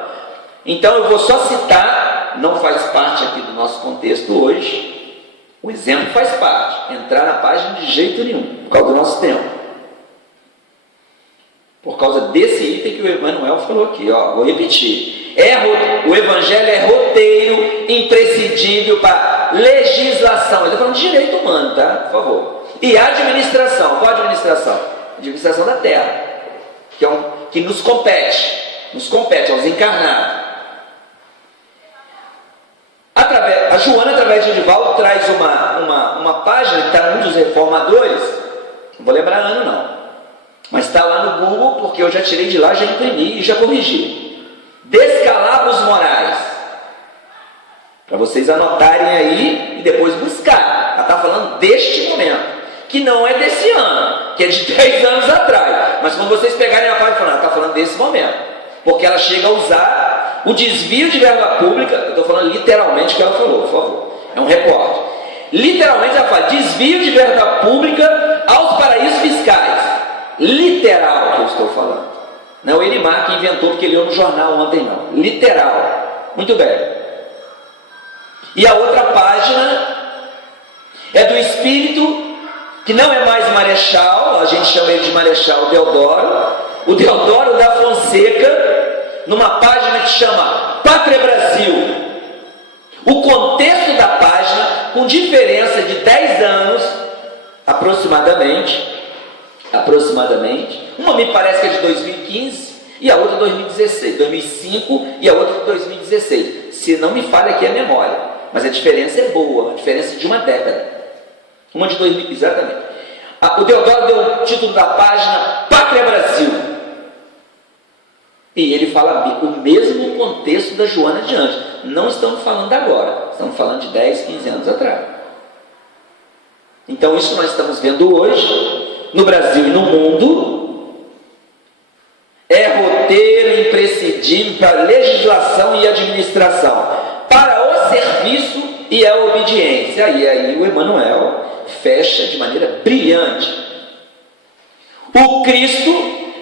Então eu vou só citar, não faz parte aqui do nosso contexto hoje, o exemplo faz parte, entrar na página de jeito nenhum, por causa do nosso tempo. Por causa desse item que o Emmanuel falou aqui, ó, vou repetir. O Evangelho é roteiro imprescindível para legislação. Ele está falando de direito humano, tá? Por favor. E administração. Qual a administração? Administração da terra, que nos compete aos encarnados. A Joana, através de Divaldo, traz uma página que está num dos reformadores, não vou lembrar ano não, mas está lá no Google, porque eu já tirei de lá, já imprimi e já corrigi. Descalabros morais, para vocês anotarem aí e depois buscar. Ela está falando deste momento, que não é desse ano, que é de 10 anos atrás, mas quando vocês pegarem a página, ela está falando desse momento, porque ela chega a usar o desvio de verba pública. Eu estou falando literalmente o que ela falou, por favor, é um recorte. Literalmente ela fala desvio de verba pública aos paraísos fiscais. Literal que eu estou falando, não é o Elimar que inventou porque ele leu no jornal ontem, não. Literal. Muito bem. E a outra página é do espírito que não é mais Marechal, a gente chama ele de Marechal Deodoro, o Deodoro da Fonseca, numa página que chama Pátria Brasil. O contexto da página, com diferença de 10 anos aproximadamente, uma me parece que é de 2015 e a outra 2005 e a outra de 2016, se não me falha aqui a memória, mas a diferença é boa, a diferença de uma década, uma de 2000, exatamente. O Deodoro deu o título da página Pátria Brasil, e ele fala o mesmo contexto da Joana de Anjos. Não estamos falando agora, estamos falando de 10, 15 anos atrás. Então isso que nós estamos vendo hoje no Brasil e no mundo é roteiro imprescindível para legislação e administração, para o serviço e a obediência. E aí o Emmanuel fecha de maneira brilhante. O Cristo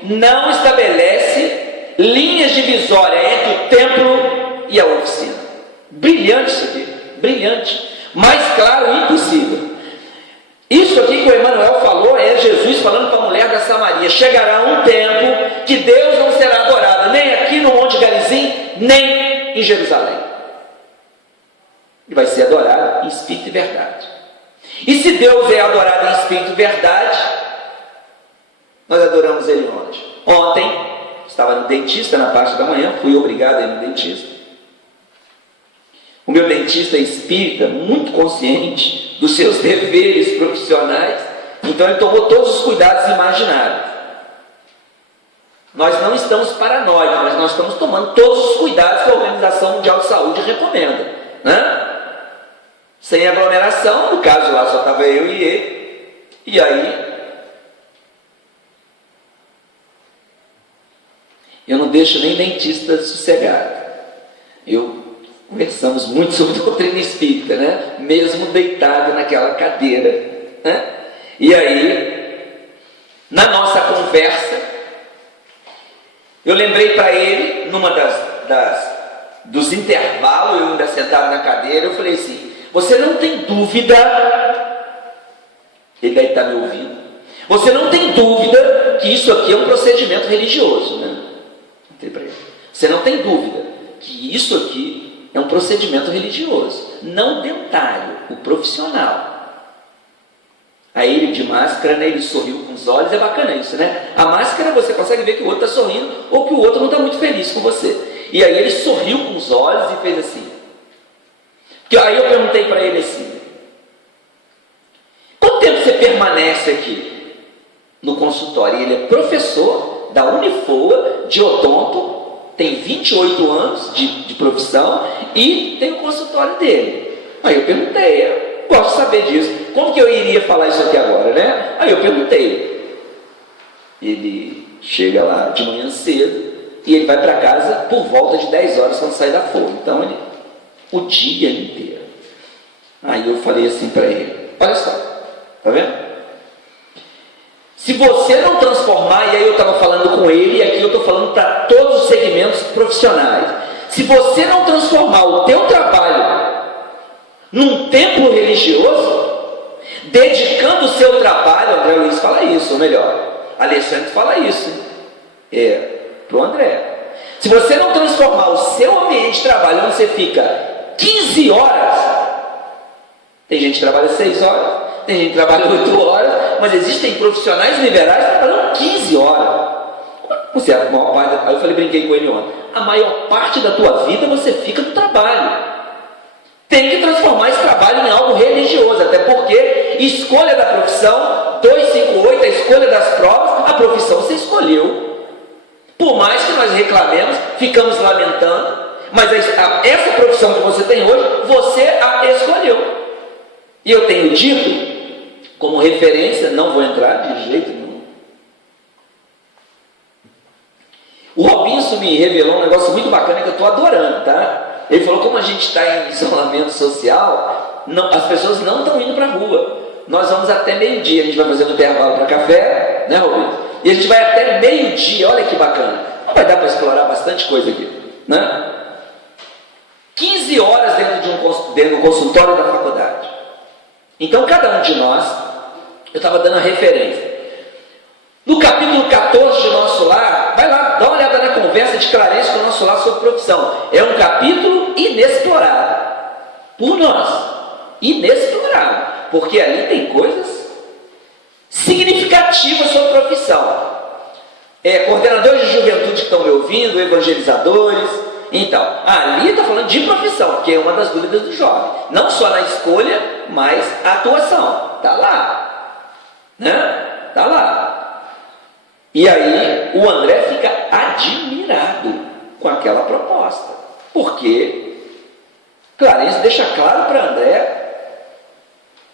não estabelece linhas divisórias entre o templo e a oficina. Brilhante isso aqui, brilhante. Mais claro, impossível. Isso aqui que o Emmanuel falou é Jesus falando para a mulher da Samaria. Chegará um tempo que Deus não será adorado nem aqui no Monte Garizim, nem em Jerusalém. Ele vai ser adorado em espírito e verdade. E se Deus é adorado em espírito e verdade, nós adoramos Ele onde? Ontem, estava no dentista na parte da manhã, fui obrigado a ir no dentista. O meu dentista é espírita, muito consciente dos seus deveres profissionais, então ele tomou todos os cuidados imagináveis. Nós não estamos paranoicos, mas nós estamos tomando todos os cuidados que a Organização Mundial de Saúde recomenda, né? Sem aglomeração, no caso lá só estava eu e ele, e aí eu não deixo nem dentista sossegado. Conversamos muito sobre doutrina espírita, né? Mesmo deitado naquela cadeira, né? E aí, na nossa conversa, eu lembrei para ele, numa dos intervalos, eu ainda sentado na cadeira, eu falei assim: você não tem dúvida, ele deve estar me ouvindo, você não tem dúvida que isso aqui é um procedimento religioso, né? Você não tem dúvida que isso aqui é um procedimento religioso, não dentário, o profissional. Aí ele de máscara, né, ele sorriu com os olhos, é bacana isso, né? A máscara você consegue ver que o outro está sorrindo ou que o outro não está muito feliz com você. E aí ele sorriu com os olhos e fez assim. Aí eu perguntei para ele assim: quanto tempo você permanece aqui no consultório? E ele é professor da Unifoa de odonto, tem 28 anos de profissão e tem o consultório dele. Aí eu perguntei: gosto de saber disso. Como que eu iria falar isso aqui agora, né? Aí eu perguntei. Ele chega lá de manhã cedo e ele vai para casa por volta de 10 horas quando sai da forma. Então, ele, o dia inteiro. Aí eu falei assim para ele, olha só, tá vendo? Se você não transformar, e aí eu estava falando com ele, e aqui eu estou falando para todos os segmentos profissionais, se você não transformar o teu trabalho num templo religioso, dedicando o seu trabalho, André Luiz fala isso, ou melhor, Alessandro fala isso, para o André. Se você não transformar o seu ambiente de trabalho, onde você fica 15 horas, tem gente que trabalha 6 horas, tem gente que trabalha 8 horas, mas existem profissionais liberais que trabalham 15 horas. Você, a maior parte, aí eu falei, brinquei com ele ontem, a maior parte da tua vida você fica no trabalho. Tem que transformar esse trabalho em algo religioso, até porque escolha da profissão, 258, a escolha das provas, a profissão você escolheu. Por mais que nós reclamemos, ficamos lamentando, mas essa profissão que você tem hoje, você a escolheu. E eu tenho dito, como referência, não vou entrar de jeito nenhum. O Robinson me revelou um negócio muito bacana que eu estou adorando, tá? Ele falou, como a gente está em isolamento social, as pessoas não estão indo para a rua. Nós vamos até meio-dia, a gente vai fazer um intervalo para café, né, Robinson? E a gente vai até meio-dia, olha que bacana. Não vai dar para explorar bastante coisa aqui, né? 15 horas dentro do consultório da faculdade. Então, cada um de nós, eu estava dando a referência. No capítulo 14 de Nosso Lar, vai lá, dá uma olhada na conversa de Clarence com o Nosso Lar sobre profissão. É um capítulo inexplorado por nós. Inexplorado. Porque ali tem coisas significativas sobre profissão. Coordenadores de juventude que estão me ouvindo, evangelizadores. Então, ali está falando de profissão, que é uma das dúvidas do jovem. Não só na escolha, mas a atuação. Está lá. Né? Está lá. E aí o André fica admirado com aquela proposta. Porque Clarence deixa claro para André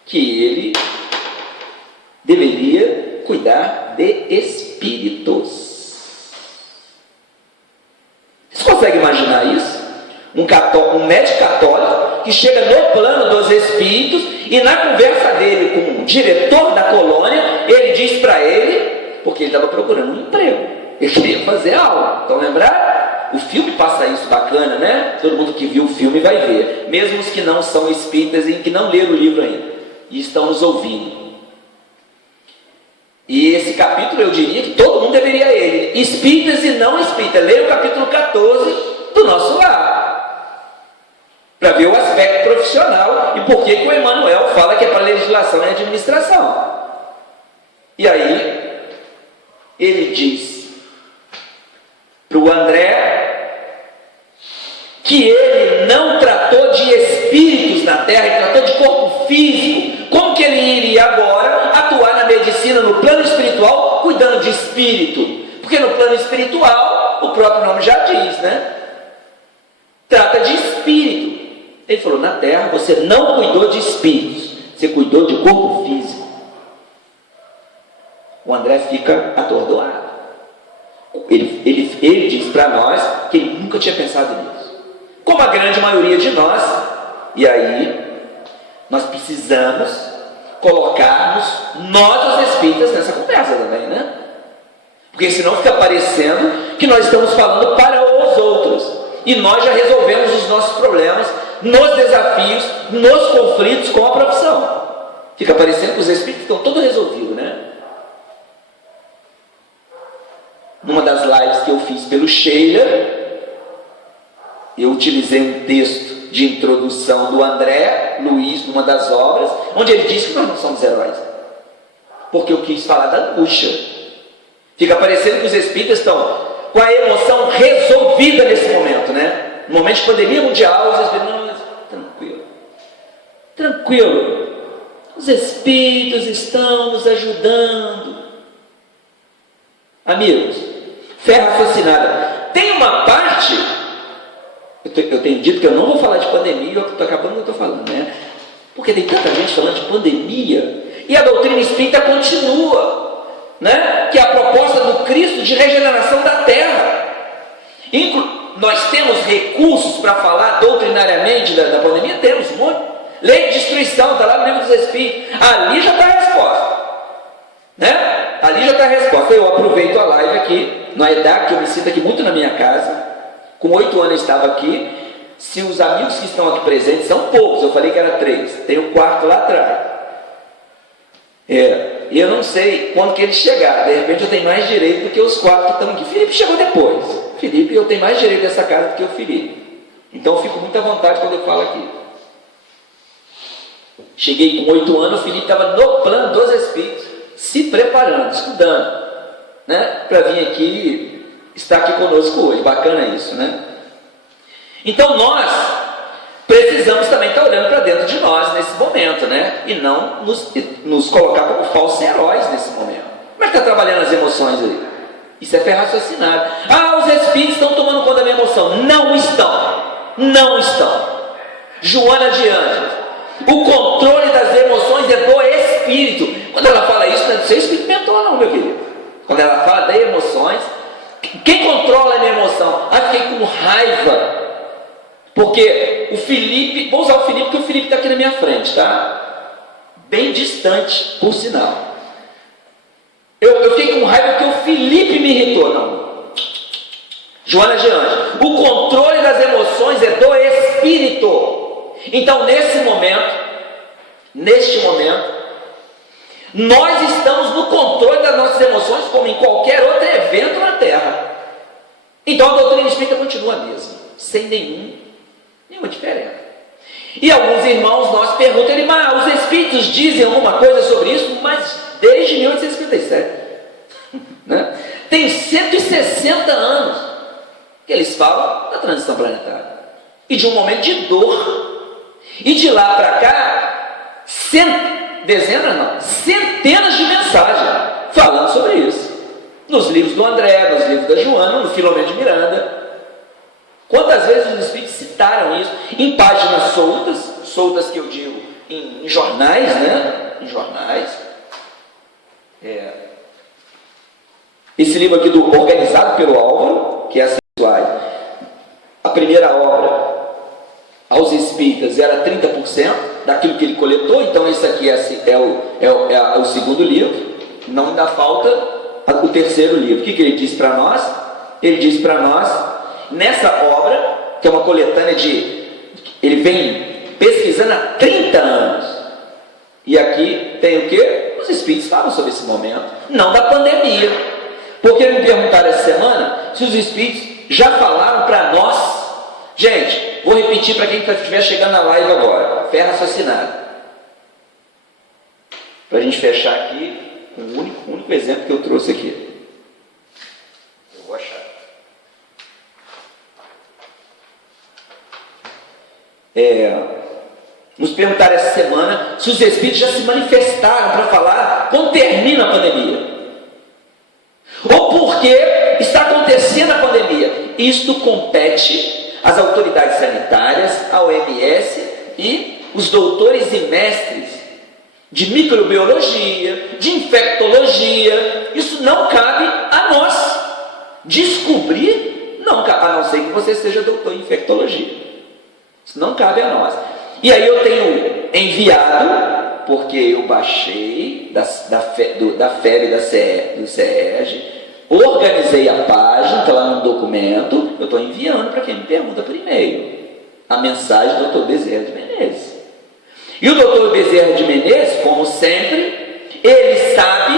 que ele deveria cuidar de espíritos. Você consegue imaginar isso? Um médico católico que chega no plano dos espíritos e na conversa dele com o diretor da colônia, ele diz para ele, porque ele estava procurando um emprego, ele queria fazer aula. Então lembrar? O filme passa isso bacana, né? Todo mundo que viu o filme vai ver, mesmo os que não são espíritas e que não leram o livro ainda e estão nos ouvindo. E esse capítulo eu diria que todo mundo deveria ler, espíritas e não espíritas. Leia o capítulo 14 do Nosso Lar, para ver o aspecto profissional e por que o Emmanuel fala que é para legislação e administração. E aí ele diz para o André que ele não tratou de espíritos na Terra, ele tratou de corpo físico. Como que ele iria agora atuar na medicina, no plano espiritual, cuidando de espírito? Porque no plano espiritual, o próprio nome já diz, né? Trata de espírito. Ele falou, na Terra você não cuidou de espíritos, você cuidou de corpo físico. O André fica atordoado. Ele diz para nós que ele nunca tinha pensado nisso. Como a grande maioria de nós. E aí, nós precisamos colocarmos nós, os espíritas, nessa conversa também, né? Porque senão fica parecendo que nós estamos falando para os outros. E nós já resolvemos os nossos problemas, nos desafios, nos conflitos com a profissão. Fica parecendo que os espíritos estão todos resolvidos, né? Numa das lives que eu fiz pelo Sheila, eu utilizei um texto de introdução do André Luiz, numa das obras, onde ele disse que nós não somos heróis. Porque eu quis falar da angústia. Fica parecendo que os espíritas estão com a emoção resolvida nesse momento, né? No momento de pandemia mundial, os espíritos, não, tranquilo. Tranquilo. Os espíritos estão nos ajudando. Amigos, fé raciocinada. Tem uma parte, eu tenho dito que eu não vou falar de pandemia, eu estou acabando o que eu estou falando, né? Porque tem tanta gente falando de pandemia, e a doutrina espírita continua, né? Que é a proposta do Cristo de regeneração da terra. Nós temos recursos para falar doutrinariamente da pandemia? Temos, muito. Lei de destruição, está lá no livro dos Espíritos. Ali já está a resposta, né? Ali já está a resposta. Eu aproveito a live aqui, na EDAC, que eu me sinto aqui muito na minha casa. Com 8 anos eu estava aqui. Se os amigos que estão aqui presentes são poucos, eu falei que era 3, tem um quarto lá atrás. E eu não sei quando que eles chegaram. De repente eu tenho mais direito do que os 4 que estão aqui. Felipe chegou depois. Felipe, eu tenho mais direito dessa casa do que o Felipe. Então eu fico muito à vontade quando eu falo aqui. Cheguei com 8 anos, o Felipe estava no plano dos Espíritos, se preparando, estudando, né? Para vir aqui, estar aqui conosco hoje. Bacana isso, né? Então nós precisamos também estar olhando para dentro de nós nesse momento, né? E não nos colocar como falsos heróis nesse momento. Como é que está trabalhando as emoções aí? Isso é fé raciocinada. Ah, os espíritos estão tomando conta da minha emoção. Não estão. Não estão. Joana de Ângeles. O controle das emoções é do espírito. Quando ela fala isso, não é do seu espírito mentor, não, meu querido. Quando ela fala de emoções, quem controla a minha emoção? Ah, fiquei com raiva. Porque o Felipe, vou usar o Felipe porque o Felipe está aqui na minha frente, tá? Bem distante, por sinal. Eu fiquei com raiva porque o Felipe me irritou, não. Joana de Ângeles, o controle das emoções é do espírito. Então, neste momento, nós estamos no controle das nossas emoções, como em qualquer outro evento na Terra. Então, a doutrina espírita continua a mesma, sem nenhuma diferença. E alguns irmãos nós perguntam, mas os espíritos dizem alguma coisa sobre isso? Mas desde 1857, né? Tem 160 anos que eles falam da transição planetária e de um momento de dor. E de lá para cá, centenas de mensagens falando sobre isso. Nos livros do André, nos livros da Joana, no Filomeno de Miranda. Quantas vezes os espíritos citaram isso em páginas soltas que eu digo em jornais, né? Em jornais. Esse livro aqui organizado pelo Álvaro, que é a Sensuais. A primeira obra aos espíritas era 30% daquilo que ele coletou, então esse aqui é o segundo livro, não ainda falta o terceiro livro. O que ele diz para nós? Ele diz para nós, nessa obra, que é uma coletânea ele vem pesquisando há 30 anos, e aqui tem o que? Os espíritos falam sobre esse momento, não da pandemia, porque me perguntaram essa semana se os espíritos já falaram para nós. Gente, vou repetir para quem estiver chegando na live agora, fé raciocinada, para a gente fechar aqui com o único exemplo que eu trouxe aqui. Eu vou achar. Nos perguntaram essa semana se os espíritos já se manifestaram para falar quando termina a pandemia, ou porque está acontecendo a pandemia. Isto compete às autoridades sanitárias, à OMS e os doutores e mestres de microbiologia, de infectologia. Isso não cabe a nós descobrir, não cabe, a não ser que você seja doutor em infectologia. Isso não cabe a nós. E aí eu tenho enviado, porque eu baixei da FEB do CERJ, organizei a página, está lá no documento, eu estou enviando para quem me pergunta por e-mail, a mensagem do Dr. Bezerra de Menezes. E o Dr. Bezerra de Menezes, como sempre, ele sabe,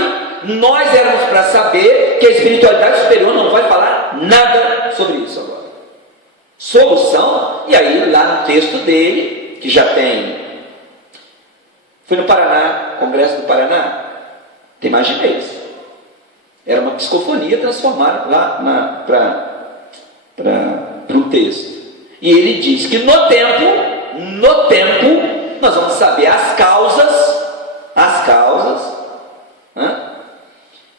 nós éramos para saber que a espiritualidade superior não vai falar nada sobre isso agora. Solução, e aí lá no texto dele, que já tem, foi no Paraná, Congresso do Paraná, tem mais de mês. Era uma psicofonia transformada lá para o texto. E ele diz que no tempo, nós vamos saber as causas, né?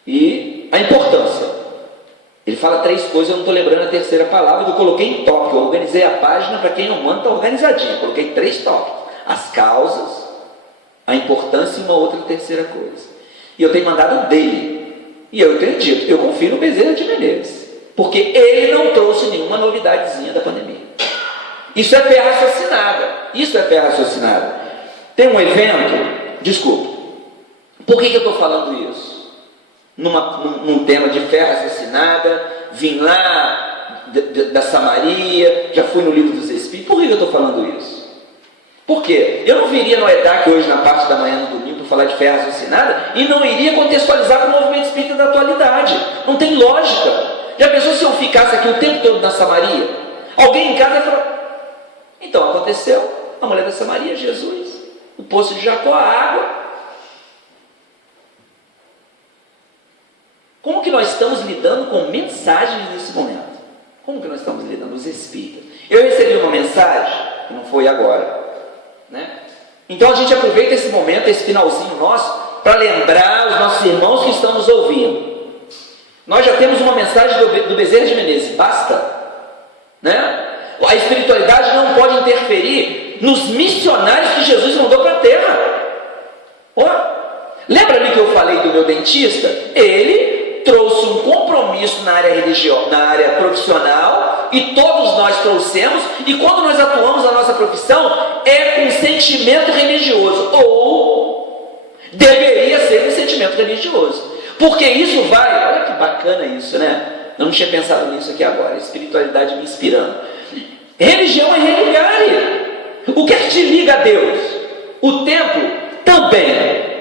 E a importância. Ele fala 3 coisas, eu não estou lembrando a terceira palavra, eu coloquei em tópico, eu organizei a página, para quem não manda, está organizadinho, eu coloquei 3 tópicos: as causas, a importância e uma outra terceira coisa. E eu tenho mandado dele. E eu tenho dito, eu confio no Bezerra de Menezes. Porque ele não trouxe nenhuma novidadezinha da pandemia. Isso é fé raciocinada. Isso é fé raciocinada. Tem um evento, desculpa, por que eu estou falando isso? Num tema de fé raciocinada, vim lá da Samaria, já fui no Livro dos Espíritos. Por que eu estou falando isso? Por quê? Eu não viria no EDAC hoje na parte da manhã no domingo para falar de fé raciocinada e não iria contextualizar com o movimento espírita da atualidade. Não tem lógica. Já pensou se eu ficasse aqui o tempo todo na Samaria? Alguém em casa ia falar, então aconteceu, a mulher da Samaria, Jesus, o poço de Jacó, a água. Como que nós estamos lidando com mensagens nesse momento? Como que nós estamos lidando? Os espíritas. Eu recebi uma mensagem, que não foi agora, né? Então a gente aproveita esse momento, esse finalzinho nosso, para lembrar os nossos irmãos que estão nos ouvindo. Nós já temos uma mensagem do Bezerra de Menezes, basta, né? A espiritualidade não pode interferir nos missionários que Jesus mandou para a terra. Lembra ali que eu falei do meu dentista? Ele trouxe um compromisso na área religiosa, na área profissional, e todos nós trouxemos, e quando nós atuamos na nossa profissão, é com sentimento religioso, ou deveria ser com sentimento religioso. Porque isso vai, olha que bacana isso, né? Eu não tinha pensado nisso aqui agora, a espiritualidade me inspirando. Religião é religare. O que é que te liga a Deus? O templo também.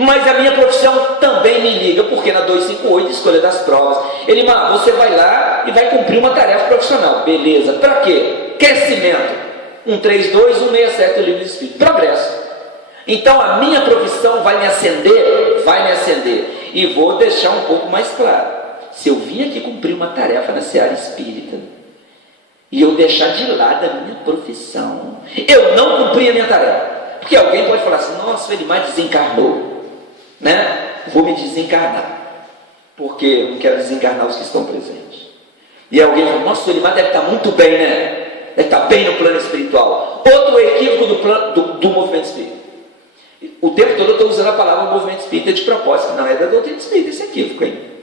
Mas a minha profissão também me liga, porque na 258, escolha das provas, ele, você vai lá e vai cumprir uma tarefa profissional. Beleza, para quê? Crescimento. 132, 167 do Livro dos Espíritos. Progresso. Então a minha profissão vai me acender? Vai me acender. E vou deixar um pouco mais claro. Se eu vim aqui cumprir uma tarefa na seara espírita, e eu deixar de lado a minha profissão, eu não cumpri a minha tarefa. Porque alguém pode falar assim, nossa, o Elimar desencarnou, né? Vou me desencarnar, porque eu não quero desencarnar os que estão presentes. E alguém fala, nossa, o Elimar deve estar muito bem, né? Deve estar bem no plano espiritual. Outro equívoco do movimento espírita. O tempo todo eu estou usando a palavra movimento espírita de propósito, não é da doutrina espírita, esse equívoco aí.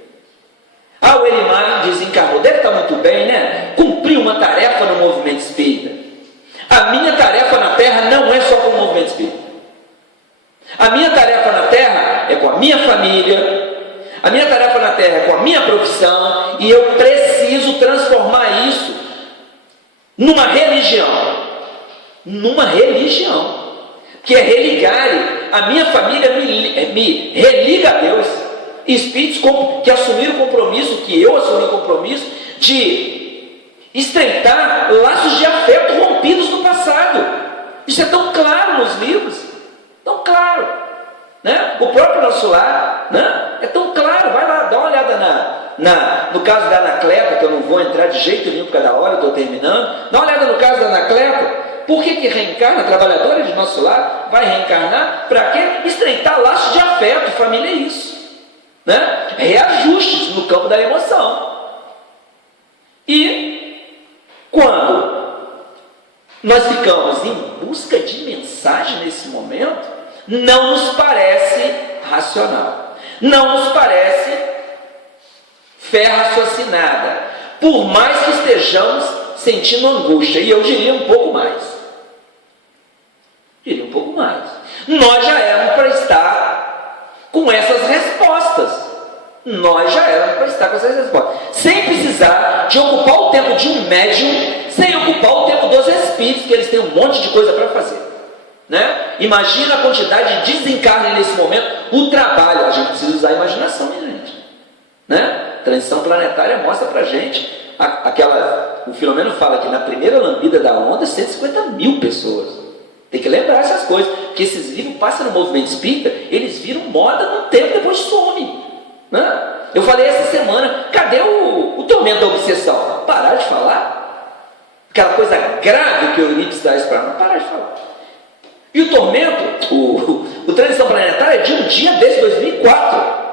O Elimar desencarnou, deve estar muito bem, né? Cumpriu uma tarefa no movimento espírita. A minha tarefa na Terra não é só com o movimento espírita. A minha tarefa na Terra é com a minha família, a minha tarefa na Terra é com a minha profissão, e eu preciso transformar isso numa religião. Numa religião. Que é religare. A minha família me religa a Deus. Espíritos que assumiram o compromisso, que eu assumi o compromisso, de estreitar laços de afeto rompidos no passado. Isso é tão claro nos livros, tão claro, né? O próprio Nosso Lar, né? É tão claro. Vai lá, dá uma olhada no caso da Anacleta, que eu não vou entrar de jeito nenhum por causa da hora, eu estou terminando. Dá uma olhada no caso da Anacleta. Por que reencarna? A trabalhadora de Nosso Lar vai reencarnar para quê? Estreitar laços de afeto. Família é isso, né? Reajustes no campo da emoção. E quando nós ficamos em busca de mensagem nesse momento, não nos parece racional, não nos parece fé raciocinada, por mais que estejamos sentindo angústia, e eu diria um pouco mais. Nós já éramos para estar com essas respostas. Sem precisar de ocupar o tempo de um médium, sem ocupar o tempo dos espíritos, que eles têm um monte de coisa para fazer, né? Imagina a quantidade de desencarne nesse momento, o trabalho. A gente precisa usar a imaginação, minha gente, né? Transição planetária mostra para gente o Filomeno fala que na primeira lambida da onda 150 mil pessoas. Tem que lembrar essas coisas, porque esses livros passam no movimento espírita, eles viram moda num tempo, depois somem, né? Eu falei essa semana, cadê o tormento da obsessão? Parar de falar. Aquela coisa grave que o Eurípides traz para nós, parar de falar. E o tormento, o Transição Planetária é de um dia desde 2004.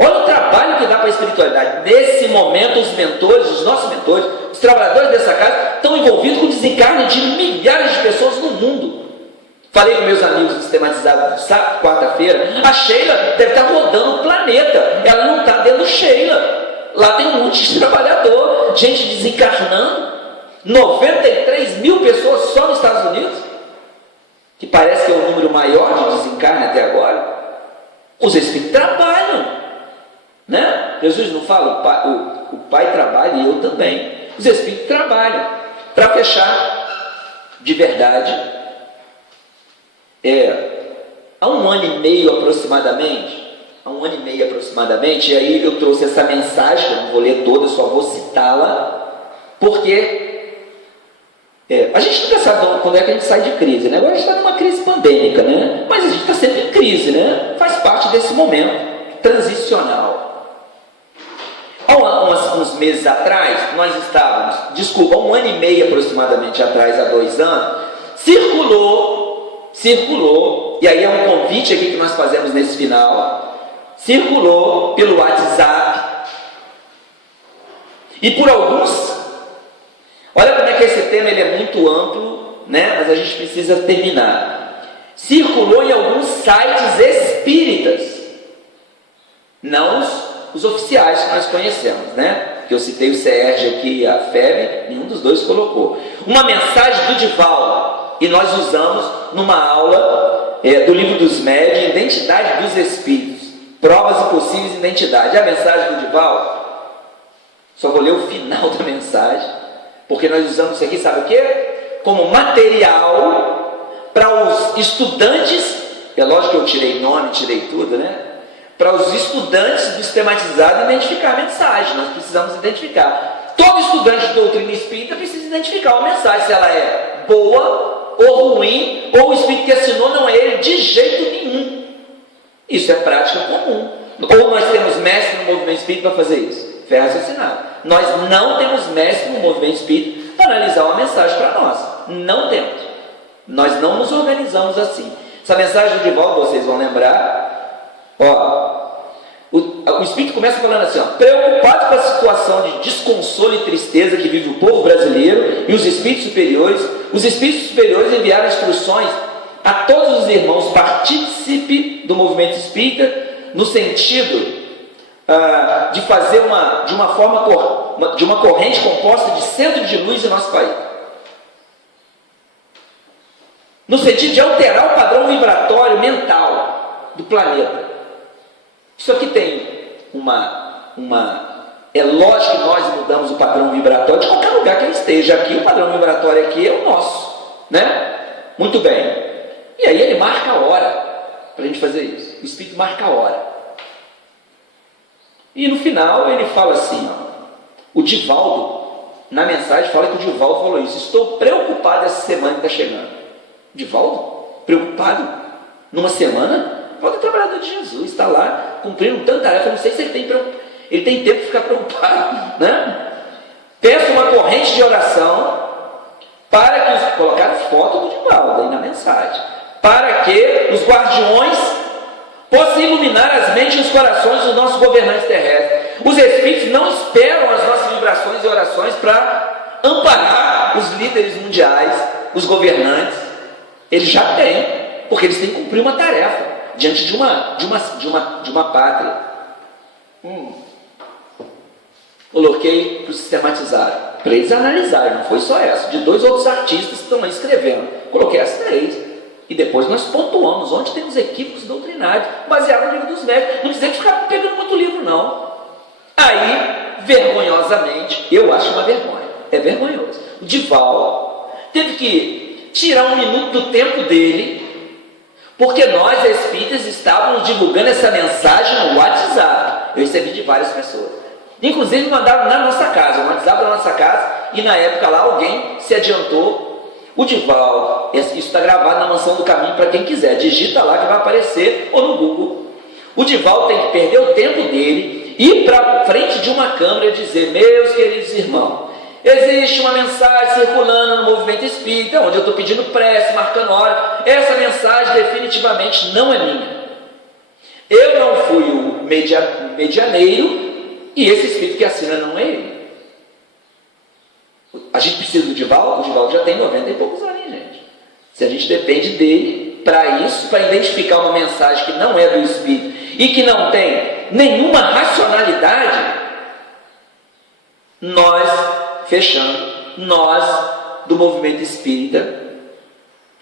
Olha o trabalho que dá para a espiritualidade. Nesse momento, os mentores, os nossos mentores, os trabalhadores dessa casa, estão envolvidos com o desencarne de milhares de pessoas no mundo. Falei com meus amigos sistematizados, sabe, quarta-feira, a Sheila deve estar rodando o planeta, ela não está dentro do Sheila, lá tem um monte de trabalhador, gente desencarnando, 93 mil pessoas só nos Estados Unidos, que parece que é o número maior de desencarne até agora. Os espíritos trabalham, né? Jesus não fala, o pai trabalha e eu também. Os espíritos trabalham. Para fechar, de verdade, há um ano e meio aproximadamente, e aí eu trouxe essa mensagem, eu não vou ler toda, só vou citá-la, porque a gente nunca sabe quando é que a gente sai de crise, né? Agora a gente está numa crise pandêmica, né? Mas a gente está sempre em crise, né? Faz parte desse momento transicional. Há uns meses atrás, nós estávamos, um ano e meio aproximadamente atrás, há 2 anos, circulou, e aí é um convite aqui que nós fazemos nesse final, circulou pelo WhatsApp, e por alguns, olha como é que esse tema ele é muito amplo, né? Mas a gente precisa terminar. Circulou em alguns sites espíritas, não os oficiais que nós conhecemos, né? Que eu citei o CERJ aqui e a FEB, nenhum dos dois colocou. Uma mensagem do Divaldo, e nós usamos numa aula do Livro dos Médiuns, Identidade dos Espíritos, Provas e Possíveis Identidade. A mensagem do Divaldo, só vou ler o final da mensagem, porque nós usamos isso aqui, sabe o quê? Como material para os estudantes, é lógico que eu tirei nome, tirei tudo, né? Para os estudantes do sistematizado identificar a mensagem, nós precisamos identificar. Todo estudante de doutrina espírita precisa identificar uma mensagem, se ela é boa ou ruim, ou o espírito que assinou não é ele de jeito nenhum. Isso é prática comum. Ou nós temos mestre no movimento espírita para fazer isso? Fé raciocinada. Nós não temos mestre no movimento espírita para analisar uma mensagem para nós. Não temos. Nós não nos organizamos assim. Essa mensagem do Divaldo, vocês vão lembrar. O Espírito começa falando assim, preocupado com a situação de desconsolo e tristeza que vive o povo brasileiro e os Espíritos Superiores enviaram instruções a todos os irmãos, participe do movimento espírita, no sentido de fazer de uma corrente composta de centro de luz em nosso país. No sentido de alterar o padrão vibratório mental do planeta. Isso aqui tem é lógico que nós mudamos o padrão vibratório de qualquer lugar que ele esteja. Aqui, o padrão vibratório aqui é o nosso, né? Muito bem. E aí ele marca a hora para a gente fazer isso. O Espírito marca a hora. E no final ele fala assim, o Divaldo, na mensagem, fala que o Divaldo falou isso. Estou preocupado essa semana que está chegando. Divaldo? Preocupado? Numa semana? Divaldo é trabalhador de Jesus, está lá cumprindo tanta tarefa. Não sei se ele tem tempo de ficar preocupado, né? Peço uma corrente de oração para que colocaram foto do Divaldo aí na mensagem, para que os guardiões possam iluminar as mentes e os corações dos nossos governantes terrestres. Os Espíritos não esperam as nossas vibrações e orações para amparar os líderes mundiais, os governantes. Eles já têm, porque eles têm que cumprir uma tarefa diante de uma pátria. Coloquei para sistematizar, para eles analisarem, não foi só essa, de 2 outros artistas que estão aí escrevendo. Coloquei as 3. E depois nós pontuamos onde tem os equívocos doutrinários, baseado no Livro dos Médiuns. Não precisa ficar pegando muito livro, não. Aí, vergonhosamente, eu acho uma vergonha. É vergonhoso. O Divaldo teve que tirar 1 minuto do tempo dele, porque nós, espíritas, estávamos divulgando essa mensagem no WhatsApp. Eu recebi de várias pessoas. Inclusive, mandaram na nossa casa, no WhatsApp da nossa casa, e na época lá alguém se adiantou. O Divaldo, isso está gravado na Mansão do Caminho para quem quiser, digita lá que vai aparecer, ou no Google. O Divaldo tem que perder o tempo dele, ir para frente de uma câmera e dizer: meus queridos irmãos, existe uma mensagem circulando no movimento espírita, onde eu estou pedindo prece, marcando hora. Essa mensagem definitivamente não é minha. Eu não fui o medianeiro, e esse espírito que assina não é ele. A gente precisa do Divaldo? O Divaldo já tem 90 e poucos anos, gente. Se a gente depende dele para isso, para identificar uma mensagem que não é do Espírito e que não tem nenhuma racionalidade, nós, fechando, nós do movimento espírita,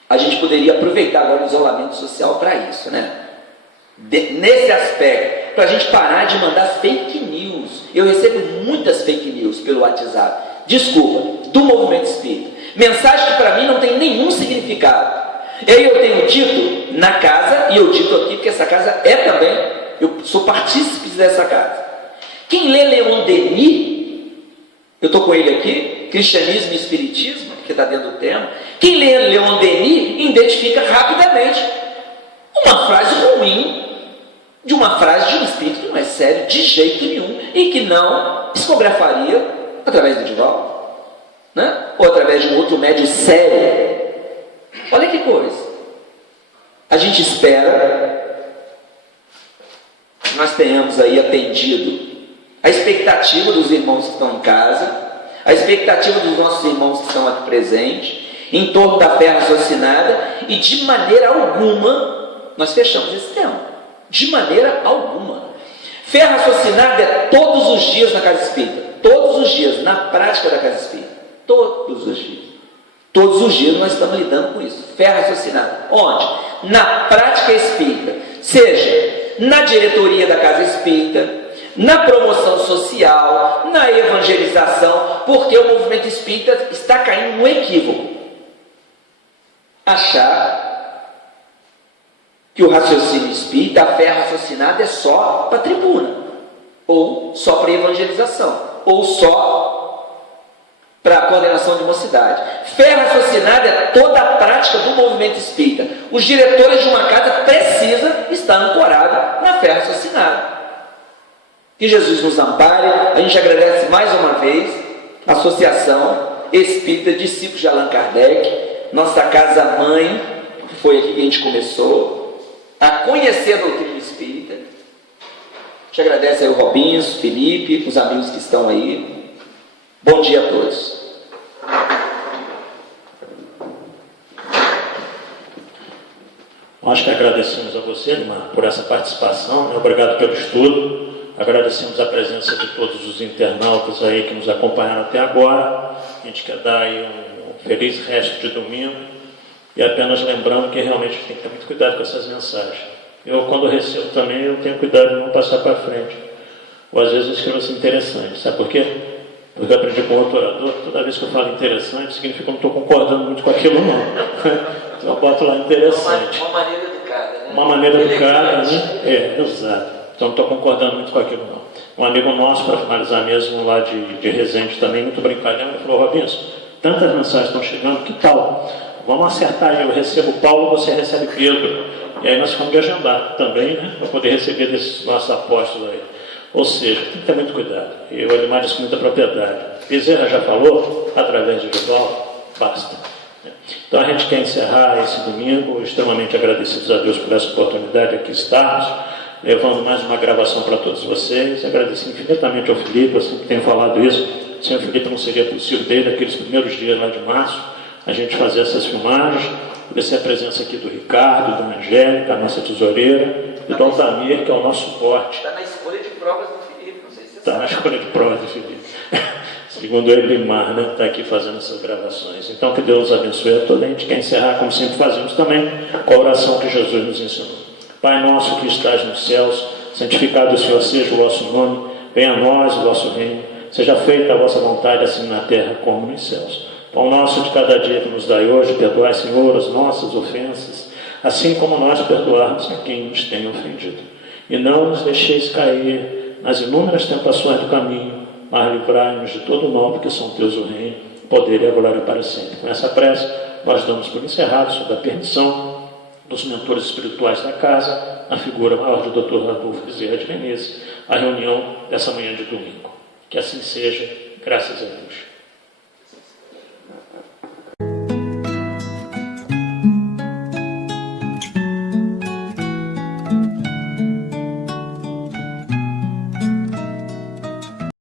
a gente poderia aproveitar agora o isolamento social para isso, né? Nesse aspecto, para a gente parar de mandar fake news. Eu recebo muitas fake news pelo WhatsApp, desculpa, do movimento espírita, mensagem que para mim não tem nenhum significado. E aí eu tenho dito na casa, e eu dito aqui porque essa casa é também, eu sou partícipe dessa casa. Quem lê Leon Denis, eu estou com ele aqui, Cristianismo e Espiritismo, que está dentro do tema. Quem lê Leon Denis identifica rapidamente uma frase ruim de uma frase de um espírito que não é sério de jeito nenhum e que não psicografaria através do Divaldo, né? Ou através de um outro médium sério. Olha que coisa. A gente espera que nós tenhamos aí atendido a expectativa dos irmãos que estão em casa, a expectativa dos nossos irmãos que estão aqui presentes, em torno da fé raciocinada, e de maneira alguma nós fechamos esse tema. De maneira alguma. Fé raciocinada é todos os dias na casa espírita, todos os dias, na prática da casa espírita, todos os dias. Todos os dias nós estamos lidando com isso. Fé raciocinada. Onde? Na prática espírita. Seja na diretoria da casa espírita, na promoção social, na evangelização, porque o movimento espírita está caindo no equívoco. Achar que o raciocínio espírita, a fé raciocinada é só para tribuna, ou só para evangelização, ou só para a coordenação de mocidade. Fé raciocinada é toda a prática do movimento espírita. Os diretores de uma casa precisam estar ancorados na fé raciocinada. Que Jesus nos ampare. A gente agradece mais uma vez a Associação Espírita Discípulos de Allan Kardec, nossa casa-mãe, que foi aqui que a gente começou a conhecer a doutrina espírita. A gente agradece aí o Robinho, o Felipe, os amigos que estão aí. Bom dia a todos. Nós que agradecemos a você, Neymar, por essa participação, né? Obrigado pelo estudo. Agradecemos a presença de todos os internautas aí que nos acompanharam até agora. A gente quer dar aí um feliz resto de domingo e apenas lembrando que realmente tem que ter muito cuidado com essas mensagens. Eu, quando recebo também, eu tenho cuidado de não passar para frente. Ou às vezes eu escrevo assim interessante. Sabe por quê? Porque eu aprendi com outro orador, toda vez que eu falo interessante, significa que eu não estou concordando muito com aquilo, não. Então eu boto lá interessante. Uma maneira educada, né? Uma maneira educada, né? Exato. Então não estou concordando muito com aquilo, não. Um amigo nosso, para finalizar mesmo, lá de Resende também, muito brincalhão, ele falou: Robinson, tantas mensagens estão chegando, que tal? Vamos acertar aí, eu recebo Paulo, você recebe Pedro. E aí nós ficamos de agendar também, né? Para poder receber desses nossos apóstolos aí. Ou seja, tem que ter muito cuidado. E o Elimar disse com muita propriedade. Bezerra já falou, através de Divaldo, basta. Então a gente quer encerrar esse domingo, extremamente agradecidos a Deus por essa oportunidade de aqui estarmos, levando mais uma gravação para todos vocês. Agradeço infinitamente ao Felipe, eu sempre tenho falado isso. Sem o Felipe não seria possível, desde aqueles primeiros dias lá de março, a gente fazer essas filmagens. Agradecer a presença aqui do Ricardo, da Angélica, a nossa tesoureira, e do Altamir, que é o nosso suporte. Está na escolha de provas do Felipe, não sei se você sabe. Está na escolha de provas do Felipe. Segundo ele, Elimar, né? Está aqui fazendo essas gravações. Então, que Deus abençoe a todos. A gente quer encerrar, como sempre fazemos também, com a oração que Jesus nos ensinou. Pai nosso que estás nos céus, santificado seja o vosso nome, venha a nós o vosso reino, seja feita a vossa vontade, assim na terra como nos céus. Pão nosso de cada dia que nos dai hoje, perdoai, Senhor, as nossas ofensas, assim como nós perdoarmos a quem nos tem ofendido. E não nos deixeis cair nas inúmeras tentações do caminho, mas livrai-nos de todo o mal, porque são teus o reino, o poder e a glória para sempre. Com essa prece, nós damos por encerrado, sob a permissão dos mentores espirituais da casa, a figura maior do Dr. Adolfo Bezerra de Menezes, a reunião dessa manhã de domingo. Que assim seja, graças a Deus.